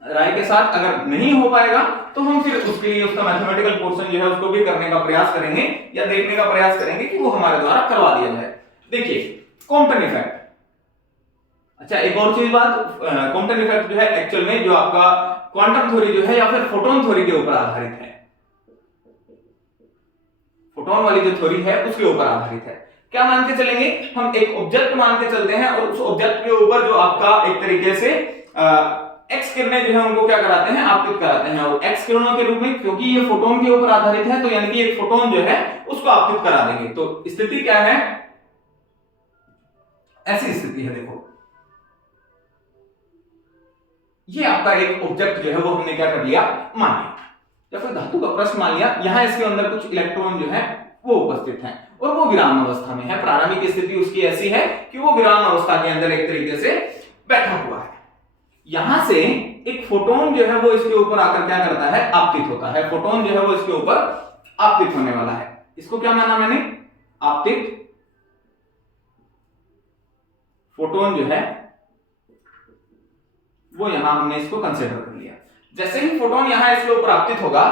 राय के साथ अगर नहीं हो पाएगा तो हम फिर उसके लिए उसका मैथमेटिकल पोर्शन जो है उसको भी करने का प्रयास करेंगे या देखने का प्रयास करेंगे कि वो हमारे द्वारा करवा दिया जाए। देखिए कॉम्पटन इफेक्ट। अच्छा, एक और चीज बात, कॉम्पटन इफेक्ट जो है एक्चुअल में जो आपका क्वांटम थ्योरी जो है या फिर फोटोन थ्योरी के ऊपर आधारित है। फोटोन वाली जो थ्योरी है उसके ऊपर आधारित है। क्या मान के चलेंगे, हम एक ऑब्जेक्ट मान के चलते हैं और उस ऑब्जेक्ट के ऊपर जो आपका एक तरीके से एक्स किरणें जो है उनको क्या कराते हैं, आपतित कराते हैं। और एक्स किरणों के रूप में, क्योंकि ये फोटोन के ऊपर आधारित है तो यानी कि एक फोटोन जो है उसको आपतित करा देंगे। तो स्थिति क्या है, ऐसी स्थिति है। देखो ये आपका एक ऑब्जेक्ट जो है वो हमने क्या कर लिया, मान लिया, या फिर धातु का प्रश्न मान लिया। यहां इसके अंदर कुछ इलेक्ट्रॉन जो है वो उपस्थित हैं और वो विराम अवस्था में है। प्रारंभिक स्थिति उसकी ऐसी है कि वो विराम अवस्था के अंदर एक तरीके से बैठा हुआ है। यहां से एक फोटोन जो है वो इसके ऊपर आकर क्या करता है, आपतित होता है। फोटोन जो है वो इसके ऊपर आपतित होने वाला है। इसको क्या माना मैंने, आपतित फोटोन जो है वो यहां हमने इसको कंसीडर कर लिया। जैसे ही फोटोन यहां इसके ऊपर आपतित होगा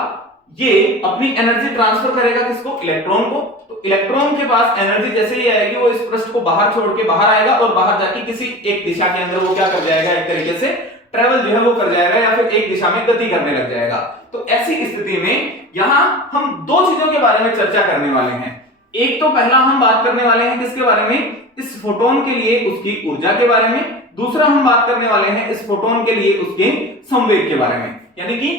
ये अपनी एनर्जी ट्रांसफर करेगा किसको, इलेक्ट्रॉन को। तो इलेक्ट्रॉन के पास एनर्जी जैसे ही आएगी वो इस पृष्ठ को बाहर छोड़ के बाहर आएगा और बाहर जाके किसी एक दिशा के अंदर वो क्या कर जाएगा, एक तरीके से ट्रेवल जो है वो कर जाएगा या फिर एक दिशा में गति करने लग जाएगा। तो ऐसी स्थिति में यहां हम दो चीजों के बारे में चर्चा करने वाले हैं। एक तो पहला हम बात करने वाले हैं किसके बारे में, इस फोटोन के लिए उसकी ऊर्जा के बारे में। दूसरा हम बात करने वाले हैं इस फोटोन के लिए उसके संवेग के बारे में। यानी कि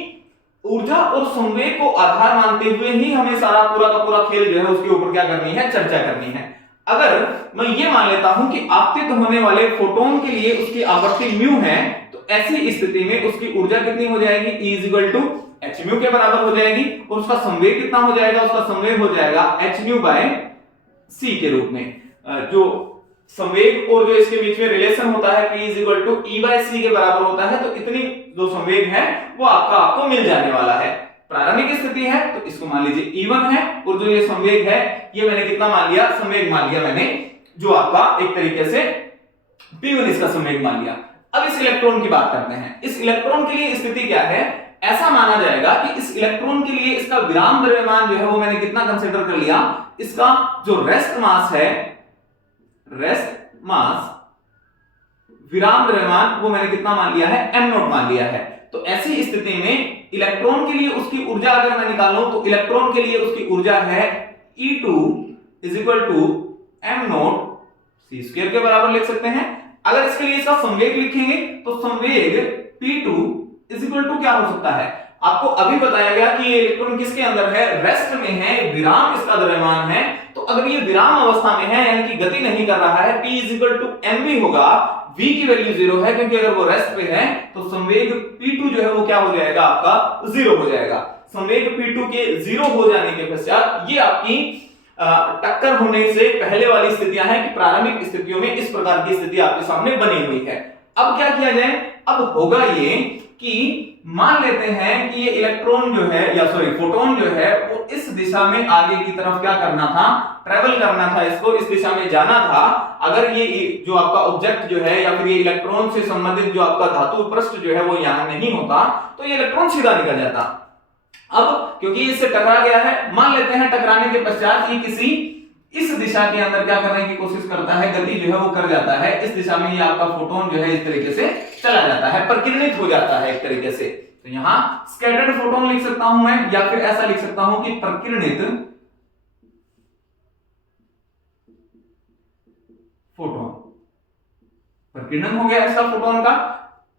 ऊर्जा और संवेग को आधार मानते हुए ही हमें सारा पूरा का पूरा खेल जो है उसके ऊपर क्या करनी है, चर्चा करनी है। अगर मैं ये मान लेता हूं कि आपतित होने वाले फोटोन के लिए उसकी आवृत्ति म्यू है, तो ऐसी स्थिति में उसकी ऊर्जा कितनी हो जाएगी, E = h म्यू के बराबर हो जाएगी, और उसका संवेग कितना हो जाएगा, उसका संवेग हो जाएगा h म्यू बाय c के रूप में। जो संवेग और जो इसके बीच में रिलेशन होता है P = E/c के बराबर होता है, तो इतनी जो संवेग है वो आपको मिल जाने वाला है। प्रारंभिक स्थिति है तो इसको मान लीजिए E1 है, और जो ये संवेग है ये मैंने कितना मान लिया, संवेग मान लिया मैंने, जो आपका एक तरीके से P1 इसका संवेग मान लिया। अब इस इलेक्ट्रॉन की बात करते हैं। इस इलेक्ट्रॉन के लिए स्थिति क्या है, ऐसा माना जाएगा कि इस इलेक्ट्रॉन के लिए इसका विराम द्रव्यमान जो है वो मैंने कितना कंसीडर कर लिया, इसका जो रेस्ट मास है, रेस्ट मास विराम द्रव्यमान वो मैंने कितना मान लिया है, m0 मान लिया है। तो ऐसी स्थिति में इलेक्ट्रॉन के लिए उसकी ऊर्जा अगर मैं निकालूं तो इलेक्ट्रॉन के लिए उसकी ऊर्जा है E2 = m0 c² के बराबर लिख सकते हैं। अगर इसके लिए इसका संवेग लिखेंगे तो संवेग P2 = क्या हो सकता है, आपको अभी बताया गया कि ये इलेक्ट्रॉन किसके अंदर है, रेस्ट में है, विराम इसका द्रव्यमान है। तो अगर ये विराम अवस्था में है यानी कि गति नहीं कर रहा है, P = mv होगा, v की वैल्यू 0 है, क्योंकि अगर वो रेस्ट पे है तो संवेग P2 जो है वो क्या हो जाएगा, आपका 0 हो जाएगा। संवेग P2 के 0 हो जाने के पश्चात ये आपकी टक्कर होने से पहले वाली स्थितियां हैं कि प्रारंभिक स्थितियों में इस प्रकार की स्थिति आपके सामने बनी हुई है। अब क्या किया जाए, अब होगा ये कि मान लेते हैं कि ये इलेक्ट्रॉन जो है या सॉरी फोटोन जो है वो इस दिशा में आगे की तरफ क्या करना था, ट्रेवल करना था, इसको इस दिशा में जाना था। अगर ये जो आपका ऑब्जेक्ट जो है या फिर ये इलेक्ट्रॉन से संबंधित जो आपका धातु पृष्ठ जो है वो यहां नहीं होता तो ये इलेक्ट्रॉन सीधा निकल जाता। अब क्योंकि इससे टकरा गया है, मान लेते हैं टकराने के पश्चात ये किसी इस दिशा के अंदर क्या करने की कोशिश करता है, गति जो है वो कर जाता है, इस दिशा में ये आपका फोटोन जो है इस तरीके से चला जाता है, प्रकीर्णित हो जाता है एक तरीके से। तो यहां स्कैटर्ड फोटोन लिख सकता हूं मैं, या फिर ऐसा लिख सकता हूं कि प्रकीर्णित फोटोन। प्रकीर्णन हो गया इसका फोटोन का।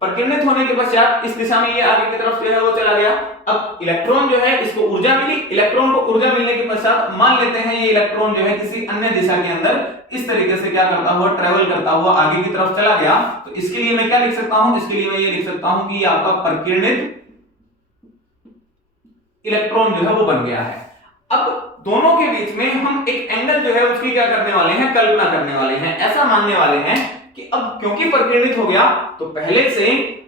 प्रकीर्णित होने के पश्चात इस दिशा में ये आगे की तरफ जो है वो चला गया। अब इलेक्ट्रॉन जो है इसको ऊर्जा मिली, इलेक्ट्रॉन को ऊर्जा मिलने के पश्चात मान लेते हैं ये इलेक्ट्रॉन जो है किसी अन्य दिशा के अंदर इस तरीके से क्या करता हुआ, ट्रेवल करता हुआ आगे की तरफ चला गया। तो इसके लिए मैं क्या लिख सकता हूं, इसके लिए मैं ये लिख सकता हूं कि ये आपका प्रकीर्णित इलेक्ट्रॉन जो है वो बन गया है। अब दोनों के बीच में हम एक एंगल जो है उसकी क्या करने वाले हैं, कल्पना करने वाले हैं। ऐसा मानने वाले हैं कि अब क्योंकि प्रकीर्णित हो गया तो पहले से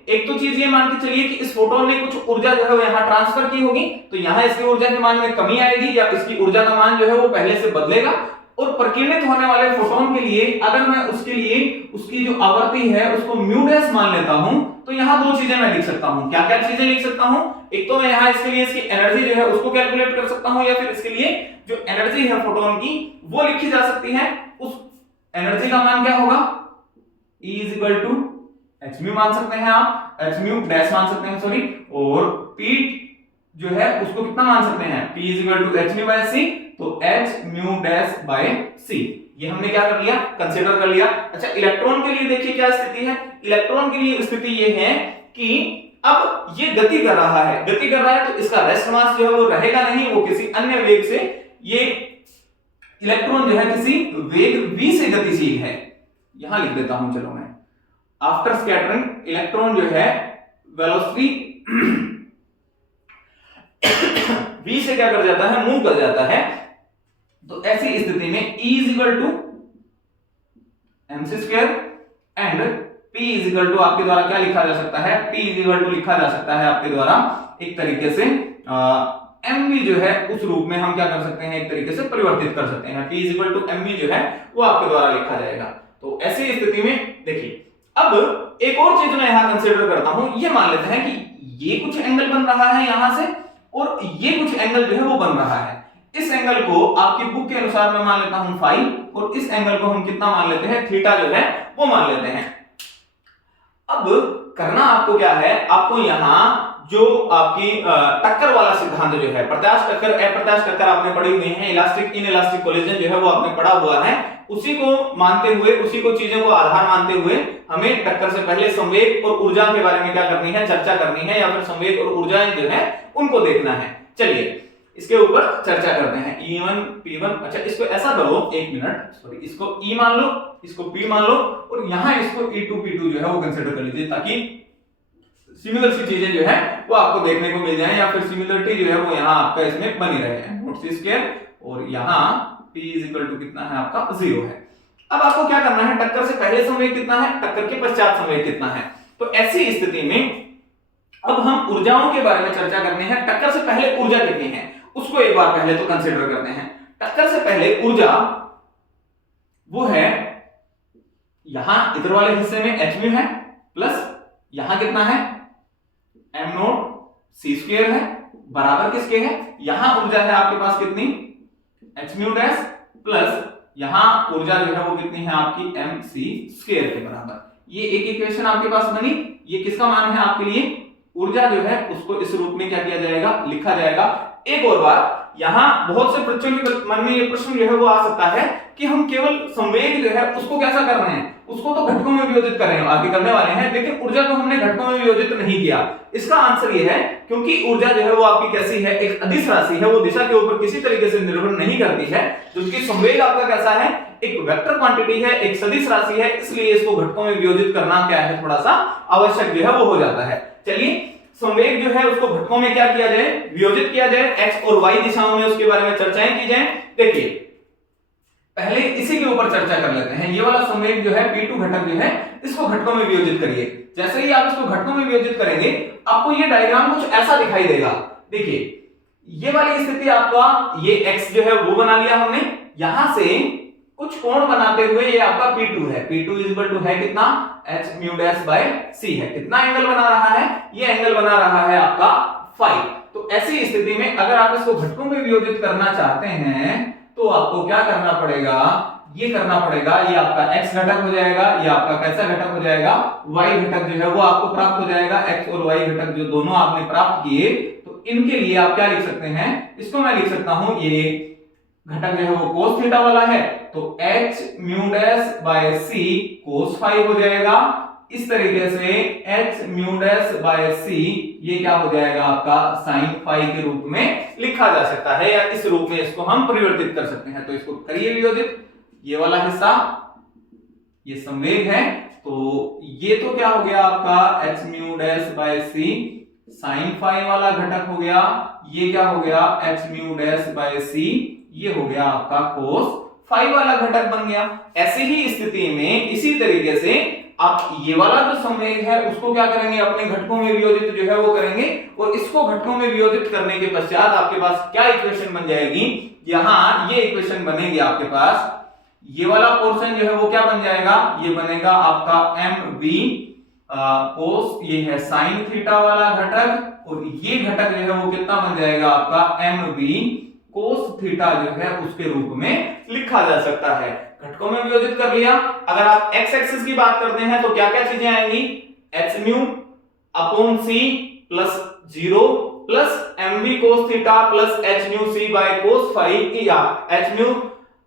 एक तो चीज ये मान के चलिए कि इस फोटोन ने कुछ ऊर्जा जो है वो यहां ट्रांसफर की होगी, तो यहां इसकी ऊर्जा के मान में कमी आएगी या इसकी ऊर्जा का मान जो है वो पहले से बदलेगा। और प्रकीर्णित होने वाले फोटोन के लिए अगर मैं उसके लिए उसकी जो आवृत्ति है उसको म्यू डैश मान लेता हूं, तो यहां दो चीजें मैं लिख सकता हूं। क्या क्या चीजें लिख सकता हूं, एक तो मैं यहां इसके लिए इसकी एनर्जी जो है उसको कैलकुलेट कर सकता हूं, या फिर इसके लिए जो एनर्जी है फोटोन की वो लिखी जा सकती है। उस एनर्जी का मान क्या होगा, E = h म्यू मान सकते हैं आप, h म्यू डैश मान सकते हैं सॉरी, और P जो है उसको कितना मान सकते हैं, P = h mu by c, तो h mu dash by c। ये हमने क्या कर लिया, कंसीडर कर लिया। अच्छा इलेक्ट्रॉन के लिए देखिए क्या स्थिति है, इलेक्ट्रॉन के लिए स्थिति ये है कि अब ये गति कर रहा है, गति कर रहा है तो इसका रेस्ट मास जो है वो रहेगा नहीं, वो किसी अन्य वेग से, ये इलेक्ट्रॉन जो है किसी वेग v से गतिशील है। यहां लिख देता हूं चलो मैं, आफ्टर स्कैटरिंग इलेक्ट्रॉन जो है वेलोसिटी v से क्या कर जाता है, मूव कर जाता है। तो ऐसी स्थिति में E = mc² एंड P = आपके द्वारा क्या लिखा जा सकता है, P = लिखा जा सकता है आपके द्वारा एक तरीके से mv जो है उस रूप में हम क्या कर सकते हैं, एक तरीके से परिवर्तित कर सकते हैं। P = mv जो है वो आपके द्वारा लिखा जाएगा। तो ऐसी स्थिति में देखिए अब एक और चीज मैं यहां कंसीडर करता हूं, ये मान लेते हैं कि ये कुछ एंगल बन रहा है यहां से और ये कुछ एंगल जो है वो बन रहा है। इस एंगल को आपकी बुक के अनुसार मैं मान लेता हूं फाई, और इस एंगल को हम कितना मान लेते हैं, थीटा जो है वो मान लेते हैं। अब करना आपको क्या है, आपको यहां जो आपकी टक्कर वाला सिद्धांत जो है, प्रत्यास्थ टक्कर अप्रत्यास्थ टक्कर आपने पढ़ी हुई है, इलास्टिक इनइलास्टिक कोलिजन जो है वो आपने पढ़ा हुआ है, उसी को मानते हुए, उसी को चीजों को आधार मानते हुए हमें टक्कर से पहले संवेग और ऊर्जा के बारे में क्या करनी है, चर्चा करनी है, या फिर संवेग और ऊर्जाएं जो है उनको देखना है। चलिए इसके ऊपर चर्चा करते हैं। E1 P1, अच्छा इसको ऐसा करो, एक मिनट, सॉरी, इसको E मान लो, इसको P मान लो, और यहां इसको E2 P2 जो है वो कंसीडर कर लीजिए, ताकि सिमिलर सी चीजें जो है वो आपको देखने को मिल जाए, या फिर सिमिलरिटी जो है वो यहाँ आपका इसमें बनी रहे। नोट सी स्क्वायर, और यहाँ P कितना है आपका 0 है। अब आपको क्या करना है, टक्कर से पहले संवेग कितना है, टक्कर के पश्चात संवेग कितना है। तो ऐसी स्थिति में अब हम ऊर्जाओं के बारे में चर्चा करनी है। टक्कर से पहले ऊर्जा कितनी है उसको एक बार पहले तो कंसीडर करते हैं। टक्कर से पहले ऊर्जा वो है, यहां इधर वाले हिस्से में h म्यू है, प्लस यहां कितना है m नॉट c स्क्वायर है, बराबर किसके है, यहां ऊर्जा है आपके पास कितनी h म्यू डैश, प्लस यहां ऊर्जा जो है वो कितनी है आपकी m c स्क्वायर के बराबर। ये एक इक्वेशन आपके पास बनी। ये किसका मान है आपके लिए, ऊर्जा जो है उसको इस रूप में क्या किया जाएगा, लिखा जाएगा। एक और बात, यहां बहुत से बच्चों के मन में ये प्रश्न जो है वो आ सकता है कि हम केवल संवेग जो है उसको कैसा कर रहे हैं, उसको तो घटकों में वियोजित कर रहे हैं, आगे करने वाले हैं, लेकिन ऊर्जा को हमने घटकों में वियोजित नहीं किया। इसका आंसर ये है क्योंकि ऊर्जा जो है वो आपकी कैसी है, एक अदिश राशि है, वो दिशा के ऊपर किसी तरीके से निर्भर नहीं करती है, जबकि संवेग आपका कैसा है, एक वेक्टर क्वांटिटी है, एक सदिश राशि है, इसलिए इसको घटकों में वियोजित करना क्या है, थोड़ा सा आवश्यक जो है वो हो जाता है। चलिए संवेग जो है उसको घटकों में क्या किया जाए, वियोजित किया जाए, x और y दिशाओं में उसके बारे में चर्चाएं की जाए। देखिए पहले इसी के ऊपर चर्चा कर लेते हैं। ये वाला संवेग जो है P2 घटक जो है इसको घटकों में वियोजित करिए। जैसे ही आप इसको घटकों में वियोजित करेंगे आपको ये डायग्राम कुछ ऐसा दिखाई देगा। देखिए ये वाली स्थिति आपका, ये x जो है वो बना लिया हमने, यहां से कुछ कोण बनाते हुए ये आपका P2 है। P2 है कितना, h mu dash by c है। कितना एंगल बना रहा है, ये एंगल बना रहा है आपका फाई। तो ऐसी स्थिति में अगर आप इसको घटकों में वियोजित करना चाहते हैं तो आपको क्या करना पड़ेगा, ये करना पड़ेगा, ये आपका x घटक हो जाएगा, ये आपका कैसा घटक हो जाएगा, y घटक जो है वो आपको प्राप्त हो जाएगा। x और y घटक जो दोनों आपने प्राप्त किए, तो इनके लिए आप क्या लिख सकते हैं, इसको मैं लिख सकता हूं, ये घटक जो है वो cos थीटा वाला है, तो h mu dash by c cos phi हो जाएगा। इस तरीके से h mu dash by c ये क्या हो जाएगा आपका sin फाई के रूप में लिखा जा सकता है, या इस रूप में इसको हम परिवर्तित कर सकते हैं। तो इसको करिए वियोजित, ये वाला हिस्सा ये संवेग है, तो ये तो क्या हो गया आपका h mu dash by c sin phi वाला घटक हो गया, ये क्या हो गया h mu dash by c, ये हो गया आपका cos फाई वाला घटक बन गया। ऐसी ही स्थिति में इसी तरीके से आप ये वाला जो संवेग है उसको क्या करेंगे, अपने घटकों में वियोजित जो है वो करेंगे, और इसको घटकों में वियोजित करने के पश्चात आपके पास क्या इक्वेशन बन जाएगी, यहां ये इक्वेशन बनेगी आपके पास, ये वाला पोर्शन जो है वो क्या बन जाएगा, ये बनेगा आपका mv cos, ये है sin थीटा वाला घटक, और ये घटक जो है वो कितना बन जाएगा आपका mv cos थीटा जो है उसके रूप में लिखा जा सकता है। घटकों में वियोजित कर लिया। अगर आप x एक्सिस की बात करते हैं तो क्या क्या चीजें आएंगी, h mu upon c plus 0 plus mv cos theta plus h mu c by cos phi, या h mu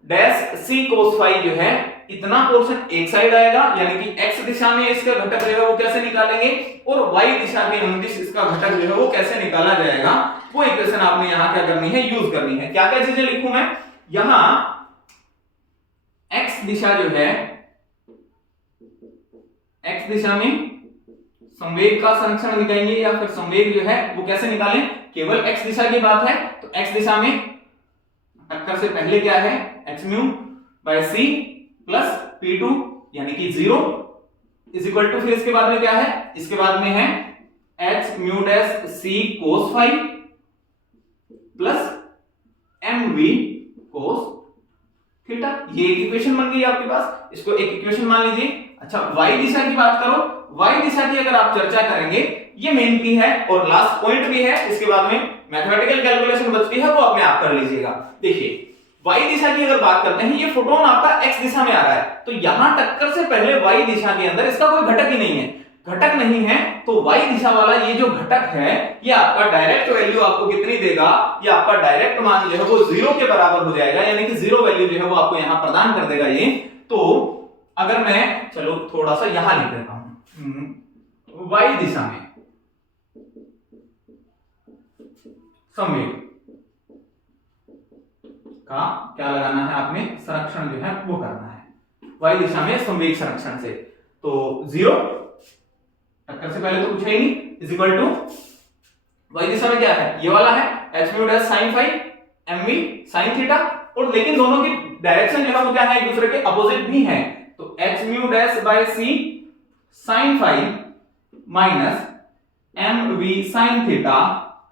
dash c cos phi जो है, इतना पोर्शन एक साइड आएगा, यानी कि x दिशा में इसका घटक जो है वो कैसे निकालेंगे, और y दिशा के अनुदिश इसका घटक जो है वो कैसे निकाला जाएगा, वो इक्वेशन आपने यहां क्या करनी है, यूज करनी है। क्या क्या चीजें लिखूं मैं, यहां x दिशा जो है, x दिशा में संवेग का संरक्षण निकालेंगे, या फिर संवेग जो है वो कैसे निकालें, केवल x दिशा की बात है तो x दिशा में टक्कर से पहले क्या है, h mu by c plus P2 यानी कि 0 इज इक्वल टू, फिर इसके बाद में क्या है, इसके बाद में है h mu dash c cos phi plus mv cos theta. ये एक इक्वेशन बन गई आपके पास, इसको एक इक्वेशन मान लीजिए। अच्छा y दिशा की बात करो, y दिशा की अगर आप चर्चा करेंगे, ये मेन की है और लास्ट पॉइंट भी है, इसके बाद में मैथमेटिकल कैलकुलेशन बचती है, वो अपने आप कर लीजिएगा। देखिए y दिशा की अगर बात करते हैं, ये फोटोन आपका x दिशा में आ रहा है, तो यहां टक्कर से पहले y दिशा के अंदर इसका कोई घटक ही नहीं है, घटक नहीं है, तो y दिशा वाला ये जो घटक है ये आपका डायरेक्ट वैल्यू आपको कितनी देगा, ये आपका डायरेक्ट मान जो है वो 0 के बराबर हो जाएगा, यानी कि 0 वैल्यू जो है वो आपको यहां प्रदान कर देगा ये। तो अगर मैं चलो थोड़ा सा यहां लिख देता हूं, y दिशा में संवेग का क्या लगाना है आपने, संरक्षण जो है वो करना है y दिशा में संवेग संरक्षण से। तो 0 टक्कर से पहले तो कुछ है ही नहीं, इज इक्वल टू y दिशा में क्या है, ये वाला है h mu dash sin phi mv sin theta, और लेकिन दोनों की डायरेक्शन जो है वो क्या है, एक दूसरे के अपोजिट भी है। तो h mu dash by c sin phi minus mv sin theta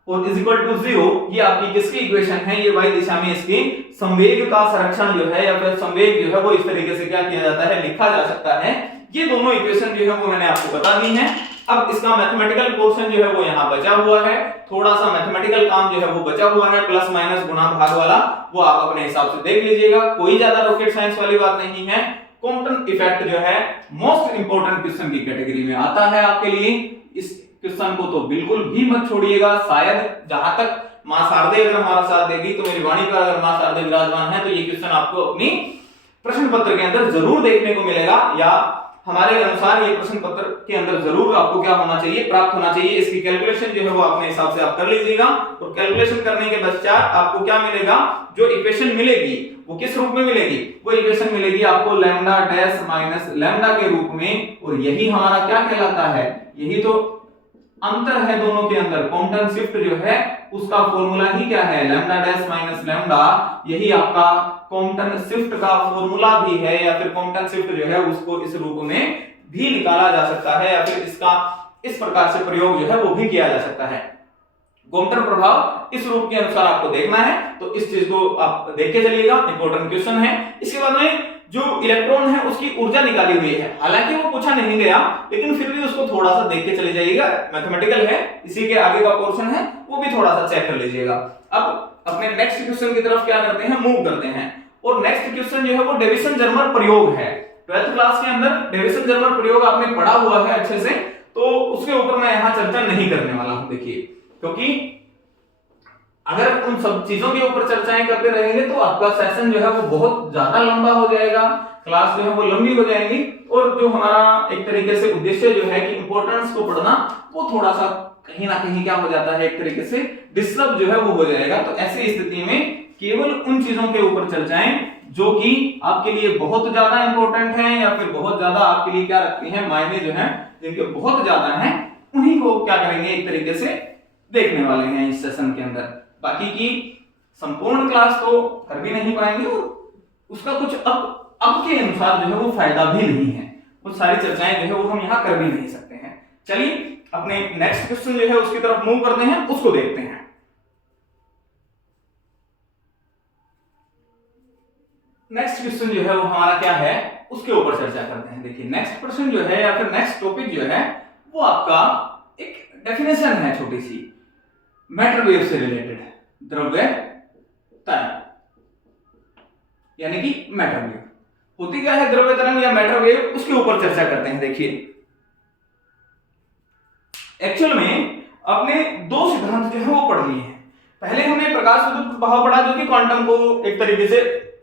और इज इक्वल टू 0, ये आपकी किसकी इक्वेशन है, ये y दिशा में इसकी संवेग का संरक्षण जो है या फिर संवेग जो है वो इस तरीके से क्या किया जाता है, लिखा जा सकता है। ये दोनों इक्वेशन जो है वो मैंने आपको बता दी है। अब इसका मैथमेटिकल पोर्शन जो है वो यहाँ बचा हुआ है, थोड़ा सा मैथमेटिकल काम जो है वो बचा हुआ है, प्लस माइनस गुणा भाग वाला, वो आप अपने हिसाब से देख लीजिएगा, कोई ज्यादा रॉकेट साइंस वाली बात नहीं है। कॉम्पटन इफेक्ट जो है मोस्ट इंपोर्टेंट क्वेश्चन की कैटेगरी में आता है आपके लिए, इस क्वेश्चन को तो बिल्कुल भी मत छोड़िएगा। शायद जहां तक मां शारदे अगर हमारा साथ देगी, तो मेरी वाणी पर अगर मां शारदे विराजमान है, तो ये क्वेश्चन आपको अपनी प्रश्न पत्र के अंदर जरूर देखने को मिलेगा, या हमारे अनुसार ये प्रश्न पत्र के अंदर जरूर आपको क्या होना चाहिए, प्राप्त होना चाहिए। इसकी कैलकुलेशन जो है वो अपने हिसाब से आप कर लीजिएगा, और कैलकुलेशन करने के पश्चात आपको क्या मिलेगा, जो इक्वेशन मिलेगी वो किस रूप में मिलेगी, वो इक्वेशन मिलेगी आपको लैम्डा डैश माइनस लैम्डा के रूप में, और यही हमारा क्या कहलाता है, यही तो अंतर है दोनों के अंदर। कॉम्पटन शिफ्ट जो है उसका फॉर्मूला ही क्या है, लैम्डा डैश माइनस लैम्डा, यही आपका कॉम्पटन शिफ्ट का फॉर्मूला भी है, या फिर कॉम्पटन शिफ्ट जो है उसको इस रूप में भी निकाला जा सकता है, या फिर इसका इस प्रकार से प्रयोग जो है वो भी किया जा सकता है। कॉम्पटन प्रभाव इस रूप के अनुसार आपको देखना है, तो इस चीज को आप देख के चलिएगा, इंपॉर्टेंट क्वेश्चन है। इसके बाद में जो इलेक्ट्रॉन है उसकी ऊर्जा निकाली हुई है, हालांकि वो पूछा नहीं गया, लेकिन फिर भी उसको थोड़ा सा देख के चले जाइएगा, मैथमेटिकल है, इसी के आगे का पोर्शन है, वो भी थोड़ा सा चेक कर लीजिएगा। अब अपने नेक्स्ट क्वेश्चन की तरफ क्या करते हैं, मूव करते हैं, और नेक्स्ट क्वेश्चन जो है वो डेविसन जर्मर प्रयोग है। 12th क्लास के अंदर डेविसन जर्मर प्रयोग आपने पढ़ा हुआ है अच्छे से, तो उसके ऊपर मैं यहाँ चर्चा नहीं करने वाला हूं, देखिए, क्योंकि अगर उन सब चीजों के ऊपर चर्चाएं करते रहेंगे तो आपका सेशन जो है वो बहुत ज्यादा लंबा हो जाएगा, क्लास जो है वो लंबी हो जाएगी, और जो हमारा एक तरीके से उद्देश्य जो है कि इंपॉर्टेंस को पढ़ना, वो थोड़ा सा कहीं ना कहीं क्या हो जाता है, एक तरीके से डिस्टर्ब जो है वो हो जाएगा। तो ऐसी स्थिति में केवल उन चीजों के ऊपर चर्चाएं जो कि आपके लिए बहुत ज्यादा इंपॉर्टेंट है, या फिर बहुत ज्यादा आपके लिए क्या रखती है, मायने जो है जिनके बहुत ज्यादा है, उन्हीं को क्या करेंगे, एक तरीके से देखने वाले हैं इस सेशन के अंदर। बाकी की संपूर्ण क्लास तो कर भी नहीं पाएंगे, और उसका कुछ अब के अनुसार जो है वो फायदा भी नहीं है, वो सारी चर्चाएं जो है वो हम यहाँ कर भी नहीं सकते हैं। चलिए अपने नेक्स्ट क्वेश्चन जो है उसकी तरफ मूव करते हैं, उसको देखते हैं। नेक्स्ट क्वेश्चन जो है वो हमारा क्या है, उसके ऊपर चर्चा करते हैं। देखिए नेक्स्ट प्रश्न जो है या फिर नेक्स्ट टॉपिक जो है वो आपका एक डेफिनेशन है छोटी सी, मैटर वेव से रिलेटेड है, द्रव्य तरंग, यानी कि मैटर वेव होती क्या है, द्रव्य तरंग या मैटर वेव, उसके ऊपर चर्चा करते हैं। देखिए एक्चुअल में आपने दो सिद्धांत जो है वो पढ़ लिए हैं। पहले हमने प्रकाश विद्युत प्रभाव पढ़ा, जो कि क्वांटम को एक तरीके से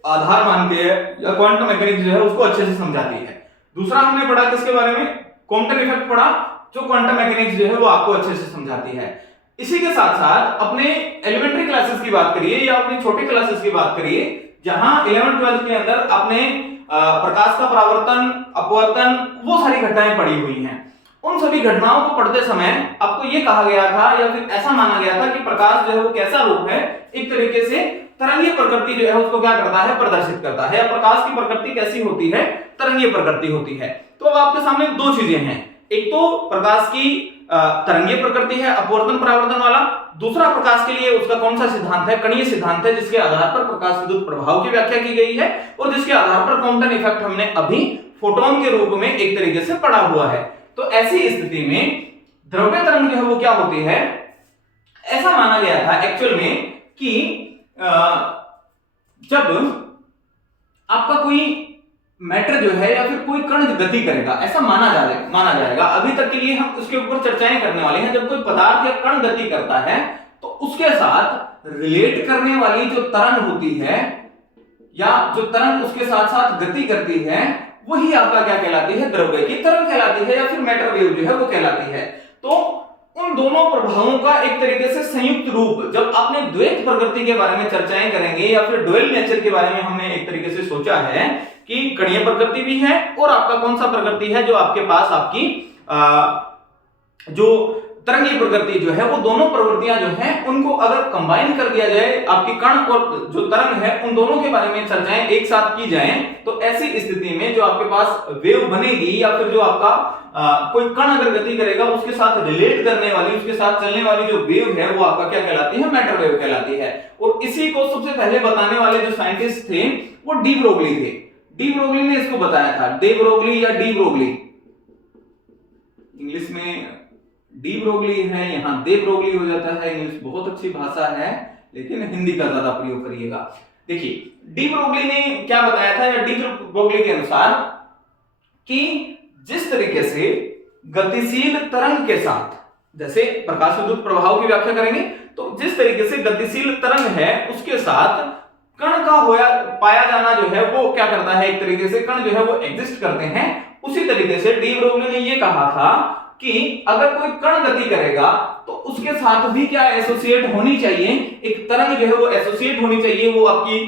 आधार मानते हैं, या क्वांटम मैकेनिक्स जो है उसको अच्छे से समझाती है। दूसरा हमने पढ़ा किसके बारे में, कॉम्पटन इफेक्ट पढ़ा, जो क्वांटम मैकेनिक्स जो है वो आपको अच्छे से समझाती है। इसी के साथ साथ अपने एलिमेंट्री क्लासेस की बात करिए या अपनी छोटी क्लासेस की बात करिए, जहां 11th 12th के अंदर आपने प्रकाश का परावर्तन, अपवर्तन, वो सारी घटनाएं पड़ी हुई हैं। उन सभी घटनाओं को पढ़ते समय आपको ये कहा गया था, या फिर ऐसा माना गया था कि प्रकाश जो है वो कैसा रूप है, एक तरीके से तरंगीय प्रकृति जो है उसको क्या करता है, प्रदर्शित करता है। प्रकाश की प्रकृति कैसी होती है, तरंगीय प्रकृति होती है। तो अब आपके सामने दो चीजें हैं, एक तो प्रकाश की तरंगीय प्रकृति है, अपवर्तन परावर्तन वाला। दूसरा प्रकाश के लिए उसका कौन सा सिद्धांत है, कणीय सिद्धांत है, जिसके आधार पर प्रकाश विद्युत प्रभाव की व्याख्या की गई है, और जिसके आधार पर कॉम्पटन इफेक्ट हमने अभी फोटोन के रूप में एक तरीके से पढ़ा हुआ है। तो ऐसी स्थिति में द्रव्य तरंग जो है वो क्या होती है, ऐसा माना गया था एक्चुअल में कि जब आपका कोई मैटर जो है या फिर कोई कण गति करेगा, ऐसा माना जाएगा। अभी तक के लिए हम उसके ऊपर चर्चाएं करने वाले हैं। जब कोई पदार्थ या कण गति करता है तो उसके साथ रिलेट करने वाली जो तरंग होती है या जो तरंग उसके साथ साथ गति करती है, वही आपका क्या कहलाती है? द्रव्य की तरंग कहलाती है या फिर मैटर वेव जो है वो कहलाती है। तो उन दोनों प्रभावों का एक तरीके से संयुक्त रूप, जब आपने द्वैत प्रकृति के बारे में चर्चाएं करेंगे या फिर डुअल नेचर के बारे में हमने एक तरीके से सोचा है कि कणीय प्रकृति भी है और आपका कौन सा प्रकृति है जो आपके पास आपकी जो तरंगीय प्रकृति जो है, वो दोनों प्रवृत्तियां जो हैं उनको अगर कंबाइन कर दिया जाए, आपकी कण और जो तरंग है उन दोनों के बारे में चर्चाएं एक साथ की जाएं, तो ऐसी स्थिति में जो आपके पास वेव बनेगी या फिर जो आपका कोई कण अगर गति करेगा उसके साथ रिलेट करने वाली, उसके साथ चलने वाली जो वेव है वो आपका क्या कहलाती है? मैटर वेव कहलाती है। और इसी को सबसे पहले बताने वाले जो साइंटिस्ट थे वो डी ब्रोगली थे। डी ब्रोगली ने इसको बताया था। डे ब्रोगली या डी ब्रोगली, इंग्लिश में डी ब्रोगली है, यहाँ दे ब्रोगली हो जाता है। इंग्लिश बहुत अच्छी भाषा है लेकिन हिंदी का ज्यादा प्रयोग करिएगा। देखिए डी ब्रोगली ने क्या बताया था, या डी ब्रोगली के अनुसार कि जिस तरीके से गतिशील तरंग के साथ, जैसे प्रकाश विद्युत प्रभाव की व्याख्या करेंगे तो जिस तरीके से गतिशील तरंग है उसके साथ कण का पाया जाना जो है वो क्या करता है, एक तरीके से कण जो है वो एग्जिस्ट करते हैं। उसी तरीके से डी ब्रोगली ने ये कहा था कि अगर कोई कण गति करेगा तो उसके साथ भी क्या एसोसिएट होनी चाहिए, एक तरंग जो है वो एसोसिएट होनी चाहिए, वो आपकी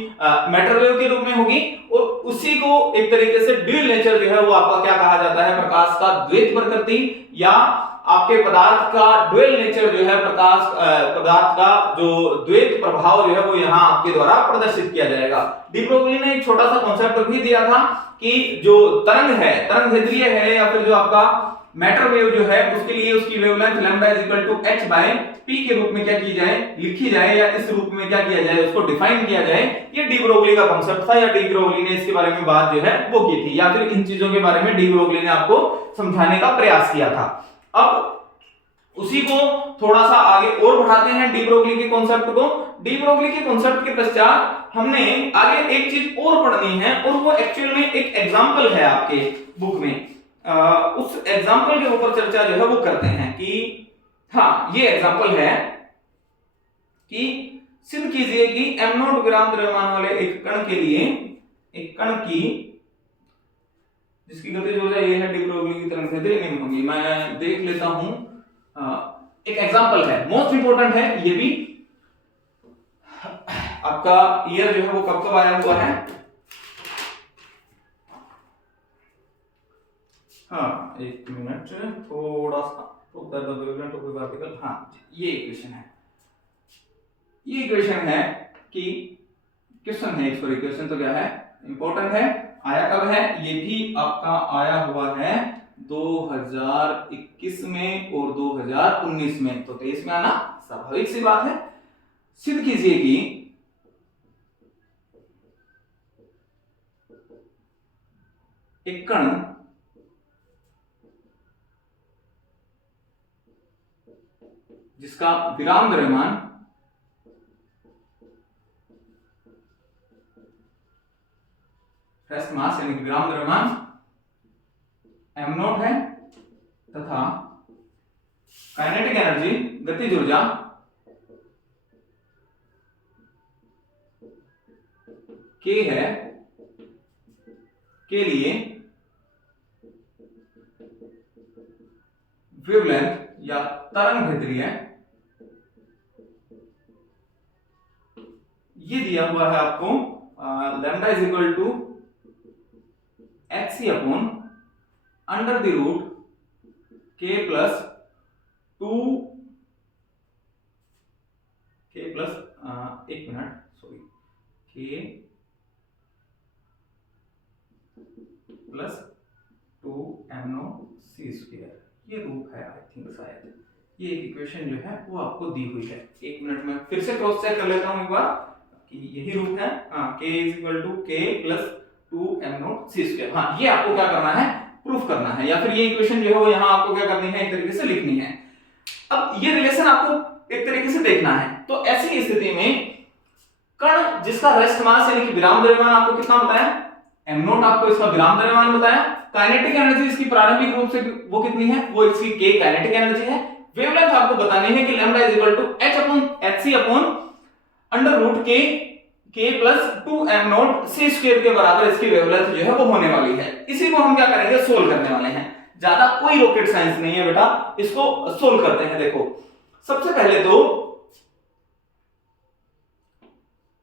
मैटर वेव के रूप में होगी। और उसी को एक तरीके से ड्यूल नेचर जो है वो आपका क्या कहा जाता है, प्रकाश का द्वैत प्रकृति या आपके पदार्थ का ड्यूल नेचर जो है, प्रकाश पदार्थ का जो द्वैत प्रभाव जो है वो यहाँ आपके द्वारा प्रदर्शित किया जाएगा। डी ब्रोगली ने एक छोटा सा कॉन्सेप्ट भी दिया था कि जो तरंग है, तरंग ध्रुवीय है या फिर जो आपका मैटर वेव जो है उसके लिए उसकी wavelength lambda is equal to h by p के रूप में क्या की जाए, लिखी जाए, या इस रूप में क्या किया जाए, उसको डिफाइन किया जाए। ये डी ब्रोगली का कांसेप्ट था या डी ब्रोगली ने इसके बारे में बात जो है वो की थी, या फिर इन चीजों के बारे में डी ब्रोगली ने आपको समझाने का प्रयास किया था। अब उसी को थोड़ा सा आगे और बढ़ाते हैं डी ब्रोगली के कॉन्सेप्ट को। डी ब्रोगली के कॉन्सेप्ट के पश्चात हमने आगे एक चीज और पढ़नी है और वो एक्चुअल में एक एग्जांपल है आपके बुक में। उस एग्जाम्पल के ऊपर चर्चा जो है वो करते हैं कि हाँ, ये एग्जाम्पल है कि सिद्ध कीजिए कि m0 विराम द्रव्यमान वाले एक कण के लिए, एक कण की जिसकी गतिज ऊर्जा ये है डी ब्रोगली की तरंग गति नहीं होगी। मैं देख लेता हूं, एक एग्जाम्पल है, मोस्ट इंपोर्टेंट है ये भी। आपका ईयर जो है वो कब कब आया हुआ है, हाँ एक मिनट, थोड़ा सा पार्टिकल, हाँ ये इक्वेशन है, ये इक्वेशन है कि क्वेश्चन है, सॉरी क्वेश्चन तो क्या है, इंपॉर्टेंट है। आया कब है, ये भी आपका आया हुआ है 2021 में और 2019 में, तो 23 में आना स्वाभाविक सी बात है। सिद्ध कीजिए कि एक कण जिसका विराम द्रव्यमान रेस्ट मास यानी विराम द्रव्यमान m0 है तथा काइनेटिक एनर्जी गतिज ऊर्जा k है, के लिए वेवलेंथ या तरंग दैर्ध्य ये दिया हुआ है आपको, lambda is equal to hc upon under the root k plus 2 k plus एक minute sorry k plus 2m0c square, ये रूप है आई थिंक शायद, ये एक इक्वेशन जो है वो आपको दी हुई है। एक मिनट में फिर से क्रॉस चेक कर लेता हूं एक बार कि यही रूप है, k is equal to k plus 2m0c square. हाँ, ये आपको क्या करना है, प्रूफ करना है, या फिर ये इक्वेशन जो है वो यहाँ आपको क्या करनी है, एक तरीके से लिखनी है। अब ये रिलेशन आपको एक तरीके से देखना है। तो ऐसी स्थिति में कण जिसका रेस्ट मास यानी कि विराम द्रव्यमान आपको कितना बताया, एम नोट आपको इसका विराम द्रव्यमान बताया। काइनेटिक एनर्जी इसकी प्रारंभिक रूप से वो कितनी है, वो इसकी k काइनेटिक एनर्जी है। वेवलेंथ आपको बतानी है कि lambda is equal to h upon hc upon under root k plus 2m naught c square के बराबर इसकी वेवलेंथ जो है वो होने वाली है। इसी को हम क्या करेंगे, सोल्व करने वाले हैं। ज्यादा कोई रॉकेट साइंस नहीं है बेटा, इसको सोल्व करते हैं। देखो सबसे पहले तो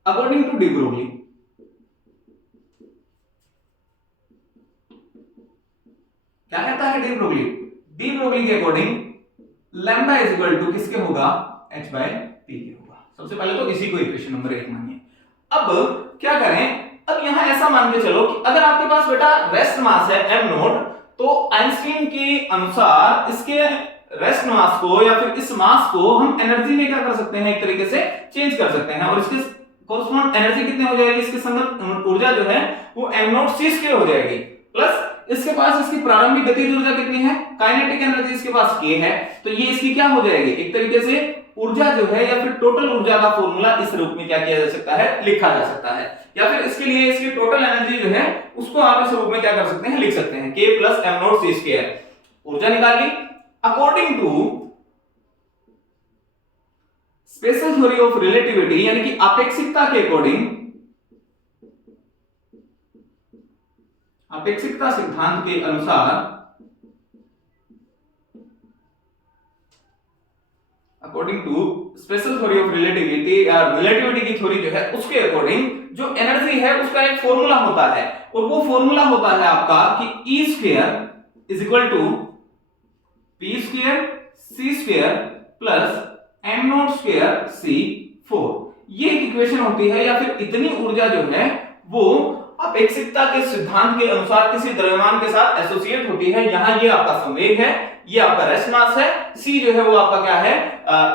अकॉर्डिंग टू डी ब्रोगली, क्या कहता है डी ब्रोगली? डी ब्रोगली के according lambda is equal to किसके होगा, h बाय p के होगा। सबसे पहले तो इसी को इक्वेशन नंबर 1 मानिए। अब क्या करें, अब यहां ऐसा मान के चलो कि अगर आपके पास बेटा रेस्ट मास है m नॉट, तो आइंस्टीन के अनुसार इसके रेस्ट मास को या फिर इस मास को हम एनर्जी में क्या कर सकते हैं, एक तरीके से चेंज कर सकते हैं। और इसके कोरस्पॉन्ड एनर्जी कितनी हो जाएगी, इसके संगत ऊर्जा जो है वो m नॉट c स्क्वायर हो जाएगी, प्लस इसके पास इसकी प्रारंभिक गतिज ऊर्जा कितनी है, काइनेटिक एनर्जी इसके पास k है, तो ये इसकी क्या हो जाएगी, एक तरीके से ऊर्जा जो है या फिर टोटल ऊर्जा का फॉर्मूला इस रूप में क्या किया जा सकता है, लिखा जा सकता है। या फिर इसके लिए इसकी टोटल एनर्जी जो है उसको आप इस रूप में क्या कर सकते हैं, लिख सकते हैं k plus m naught c square. ऊर्जा निकाल ली। According to special theory of relativity यानी कि अपेक्षिकता के अकॉर्डिंग, अपेक्षिकता सिद्धांत के अनुसार, according to special theory of relativity, relativity की थ्योरी जो है उसके अकॉर्डिंग जो एनर्जी है उसका एक फॉर्मूला होता है, और वो फॉर्मूला होता है आपका कि E square is equal to P square C square plus m naught square C4। ये एक इक्वेशन होती है, या फिर इतनी ऊर्जा जो है वो अपेक्षिकता के सिद्धांत के अनुसार किसी द्रव्यमान के साथ एसोसिएट होती है। यहाँ ये आपका संवेग है, ये आपका रेस्ट मास है, c जो है वो आपका क्या है,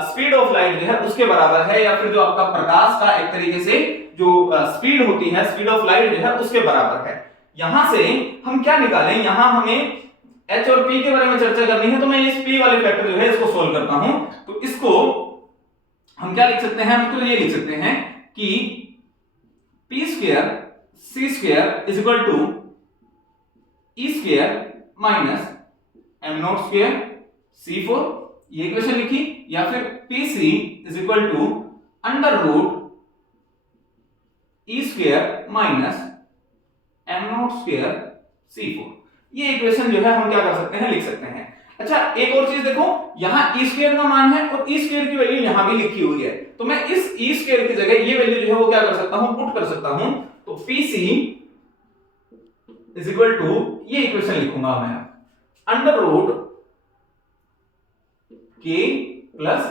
स्पीड ऑफ लाइट जो है उसके बराबर है, या फिर जो आपका प्रकाश का एक तरीके से जो स्पीड होती है, स्पीड ऑफ लाइट जो है उसके बराबर है। यहां से हम क्या निकालें, यहां हमें h और p के बारे में चर्चा करनी है, तो मैं इस p वाले फैक्टर जो है इसको सोल्व करता हूं। तो इसको हम क्या लिख सकते हैं, हम तो ये लिख सकते हैं कि p square c square is equal to e square minus m naught square c4, ये इक्वेशन लिखी। या फिर pc is equal to under root e square minus m naught square c4, ये इक्वेशन जो है हम क्या कर सकते हैं, लिख सकते हैं। अच्छा एक और चीज देखो, यहाँ e स्क्वायर का मान है और e स्क्वायर की वैल्यू यहाँ भी लिखी हुई है, तो मैं इस e स्क्वायर की जगह ये वैल्यू जो है वो क्या कर सकता हूं, पुट कर सकता हूं। तो pc इज इक्वल टू, ये इक्वेशन लिखूंगा मैं, under root k plus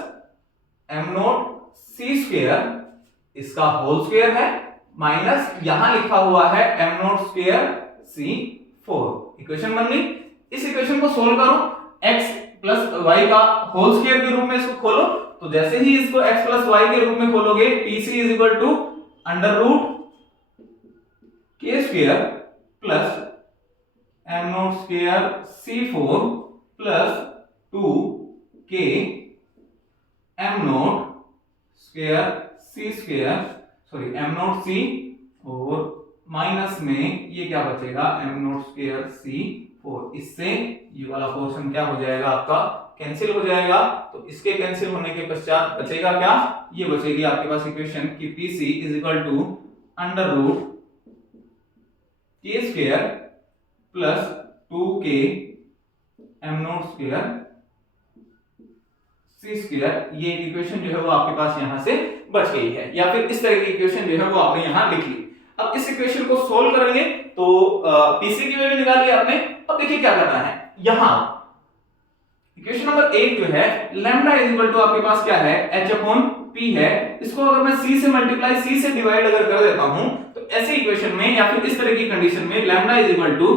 m naught c square इसका होल स्क्वायर है, माइनस यहां लिखा हुआ है m naught square c4। Equation बन गई। इस इक्वेशन को सोल्व करो, x प्लस y का होल स्क्वायर के रूप में इसको खोलो, तो जैसे ही इसको x प्लस y के रूप में खोलोगे, pc is equal to under root k square plus m naught square c4 plus 2k m naught square c square, sorry m naught c, और माइनस में ये क्या बचेगा, m नॉट स्क्वायर c4। इससे ये वाला पोर्शन क्या हो जाएगा, आपका कैंसिल हो जाएगा। तो इसके कैंसिल होने के पश्चात बचेगा क्या, ये बचेगी आपके पास इक्वेशन कि pc is equal to under root k square plus 2k m naught square c square. ये इक्वेशन जो है वो आपके पास यहां से बच गई है, या फिर इस तरह की इक्वेशन जो है वो आपने यहां लिख ली। अब इस इक्वेशन को सोल्व करेंगे तो pc की वैल्यू निकाल ली आपने। अब देखिए क्या करना है, यहां इक्वेशन नंबर 1 जो है लैम्डा इज इक्वल टू आपके पास क्या है, h अपॉन p है। इसको अगर मैं c से मल्टीप्लाई c से डिवाइड अगर कर देता हूं, तो ऐसे इक्वेशन में या फिर इस तरह की कंडीशन में लैम्डा इज इक्वल टू,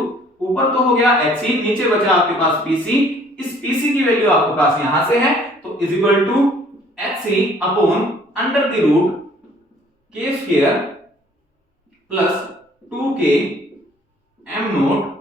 ऊपर तो हो गया hc, नीचे बचा आपके पास pc। इस pc की वैल्यू आपके पास यहां से है, तो is equal to hc upon under the root k square plus 2k m naught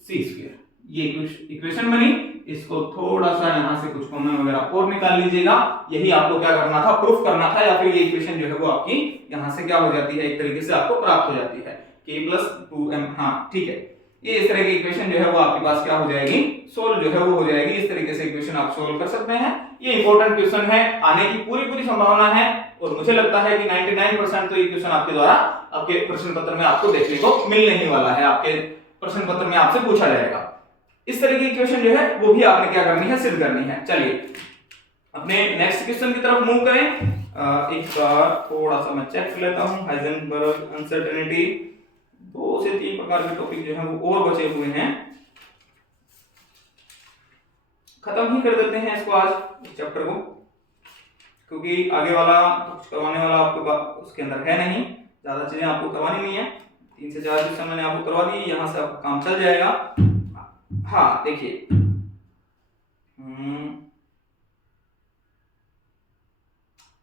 c square. ये इक्वेशन बनी, इसको थोड़ा सा यहाँ से कुछ कॉमन वगैरह और निकाल लीजिएगा। यही आपको क्या करना था, प्रूफ करना था, या फिर ये इक्वेशन जो है वो आपकी यहाँ से क्या हो जाती है, एक तरीके से आपको प्राप्त हो जाती है k + 2m। हाँ ठीक है, ये इस तरह की इक्वेशन जो है वो आपके पास क्या हो जाएगी, सोल्व जो है वो हो जाएगी। इस तरीके से इक्वेशन आप सोल्व कर सकते हैं। ये इंपॉर्टेंट क्वेश्चन है, आने की पूरी संभावना है, और मुझे लगता है कि 99% तो ये क्वेश्चन आपके द्वारा आपके प्रश्न पत्र में आपको देखने को मिलने ही वाला है, आपके प्रश्न पत्र में आपसे पूछा जाएगा। इस तरह की इक्वेशन जो है वो भी आपने क्या करनी है, सिद्ध करनी है। चलिए अपने नेक्स्ट क्वेश्चन की तरफ मूव करें। एक बार थोड़ा सा मैं चेक कर लेता हूं। हाइजेनबर्ग अनसर्टेनिटी, 2 से 3 प्रकार के टॉपिक जो है वो और बचे हुए हैं, खत्म ही कर देते हैं इसको आज, इस चैप्टर को, क्योंकि आगे वाला कुछ करवाने वाला आपको उसके अंदर है नहीं, ज्यादा चीजें आपको करवानी नहीं है। 3 से 4 क्वेश्चन मैंने आपको करवा दी, यहाँ से आपका काम चल जाएगा। हाँ देखिए,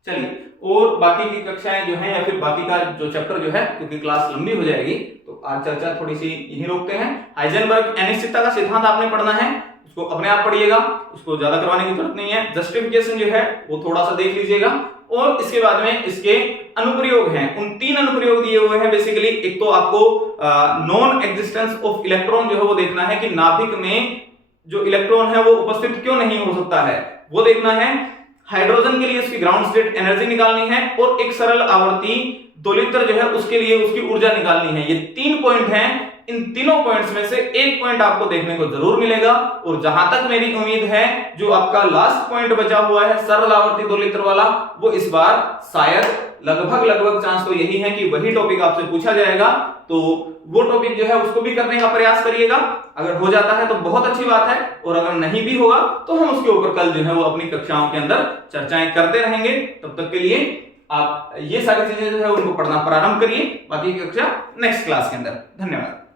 चलिए और बाकी की कक्षाएं जो हैं या फिर बाकी का जो चैप्टर जो है, क्योंकि क्लास लंबी हो जाएगी तो आज चर्चा थोड़ी सी यहीं रोकते हैं। हाइजेनबर्ग अनिश्चितता का सिद्धांत आपने पढ़ना है, उसको अपने आप पढ़िएगा, उसको ज्यादा करवाने की जरूरत नहीं है। जस्टिफिकेशन जो है वो थोड़ा सा देख लीजिएगा, और इसके बाद में इसके अनुप्रयोग हैं, उन 3 अनुप्रयोग दिए हुए हैं बेसिकली। एक तो आपको नॉन एग्जिस्टेंस ऑफ इलेक्ट्रॉन जो है वो देखना है कि नाभिक में जो इलेक्ट्रॉन है वो उपस्थित क्यों नहीं हो सकता है, वो देखना है। हाइड्रोजन के लिए उसकी ग्राउंड स्टेट एनर्जी निकालनी है, और एक सरल आवर्ती दोलित्र जो है उसके लिए उसकी ऊर्जा निकालनी है। ये 3 पॉइंट हैं, इन तीनों पॉइंट्स में से एक पॉइंट आपको देखने को जरूर मिलेगा। और जहां तक मेरी उम्मीद है, जो आपका लास्ट पॉइंट बचा हुआ है सरल आवर्ती दोलित्र वाला, वो इस बार शायद लगभग चांस तो यही है कि वही टॉपिक आपसे पूछा जाएगा। तो वो टॉपिक जो है उसको भी करने का प्रयास करिएगा। अगर हो जाता है तो बहुत अच्छी बात है, और अगर नहीं भी होगा तो हम उसके ऊपर कल जो है वो अपनी कक्षाओं के अंदर चर्चाएं करते रहेंगे। तब तक के लिए आप ये सारी चीजें जो है उनको पढ़ना प्रारंभ करिए, बाकी की कक्षा नेक्स्ट क्लास के अंदर। धन्यवाद।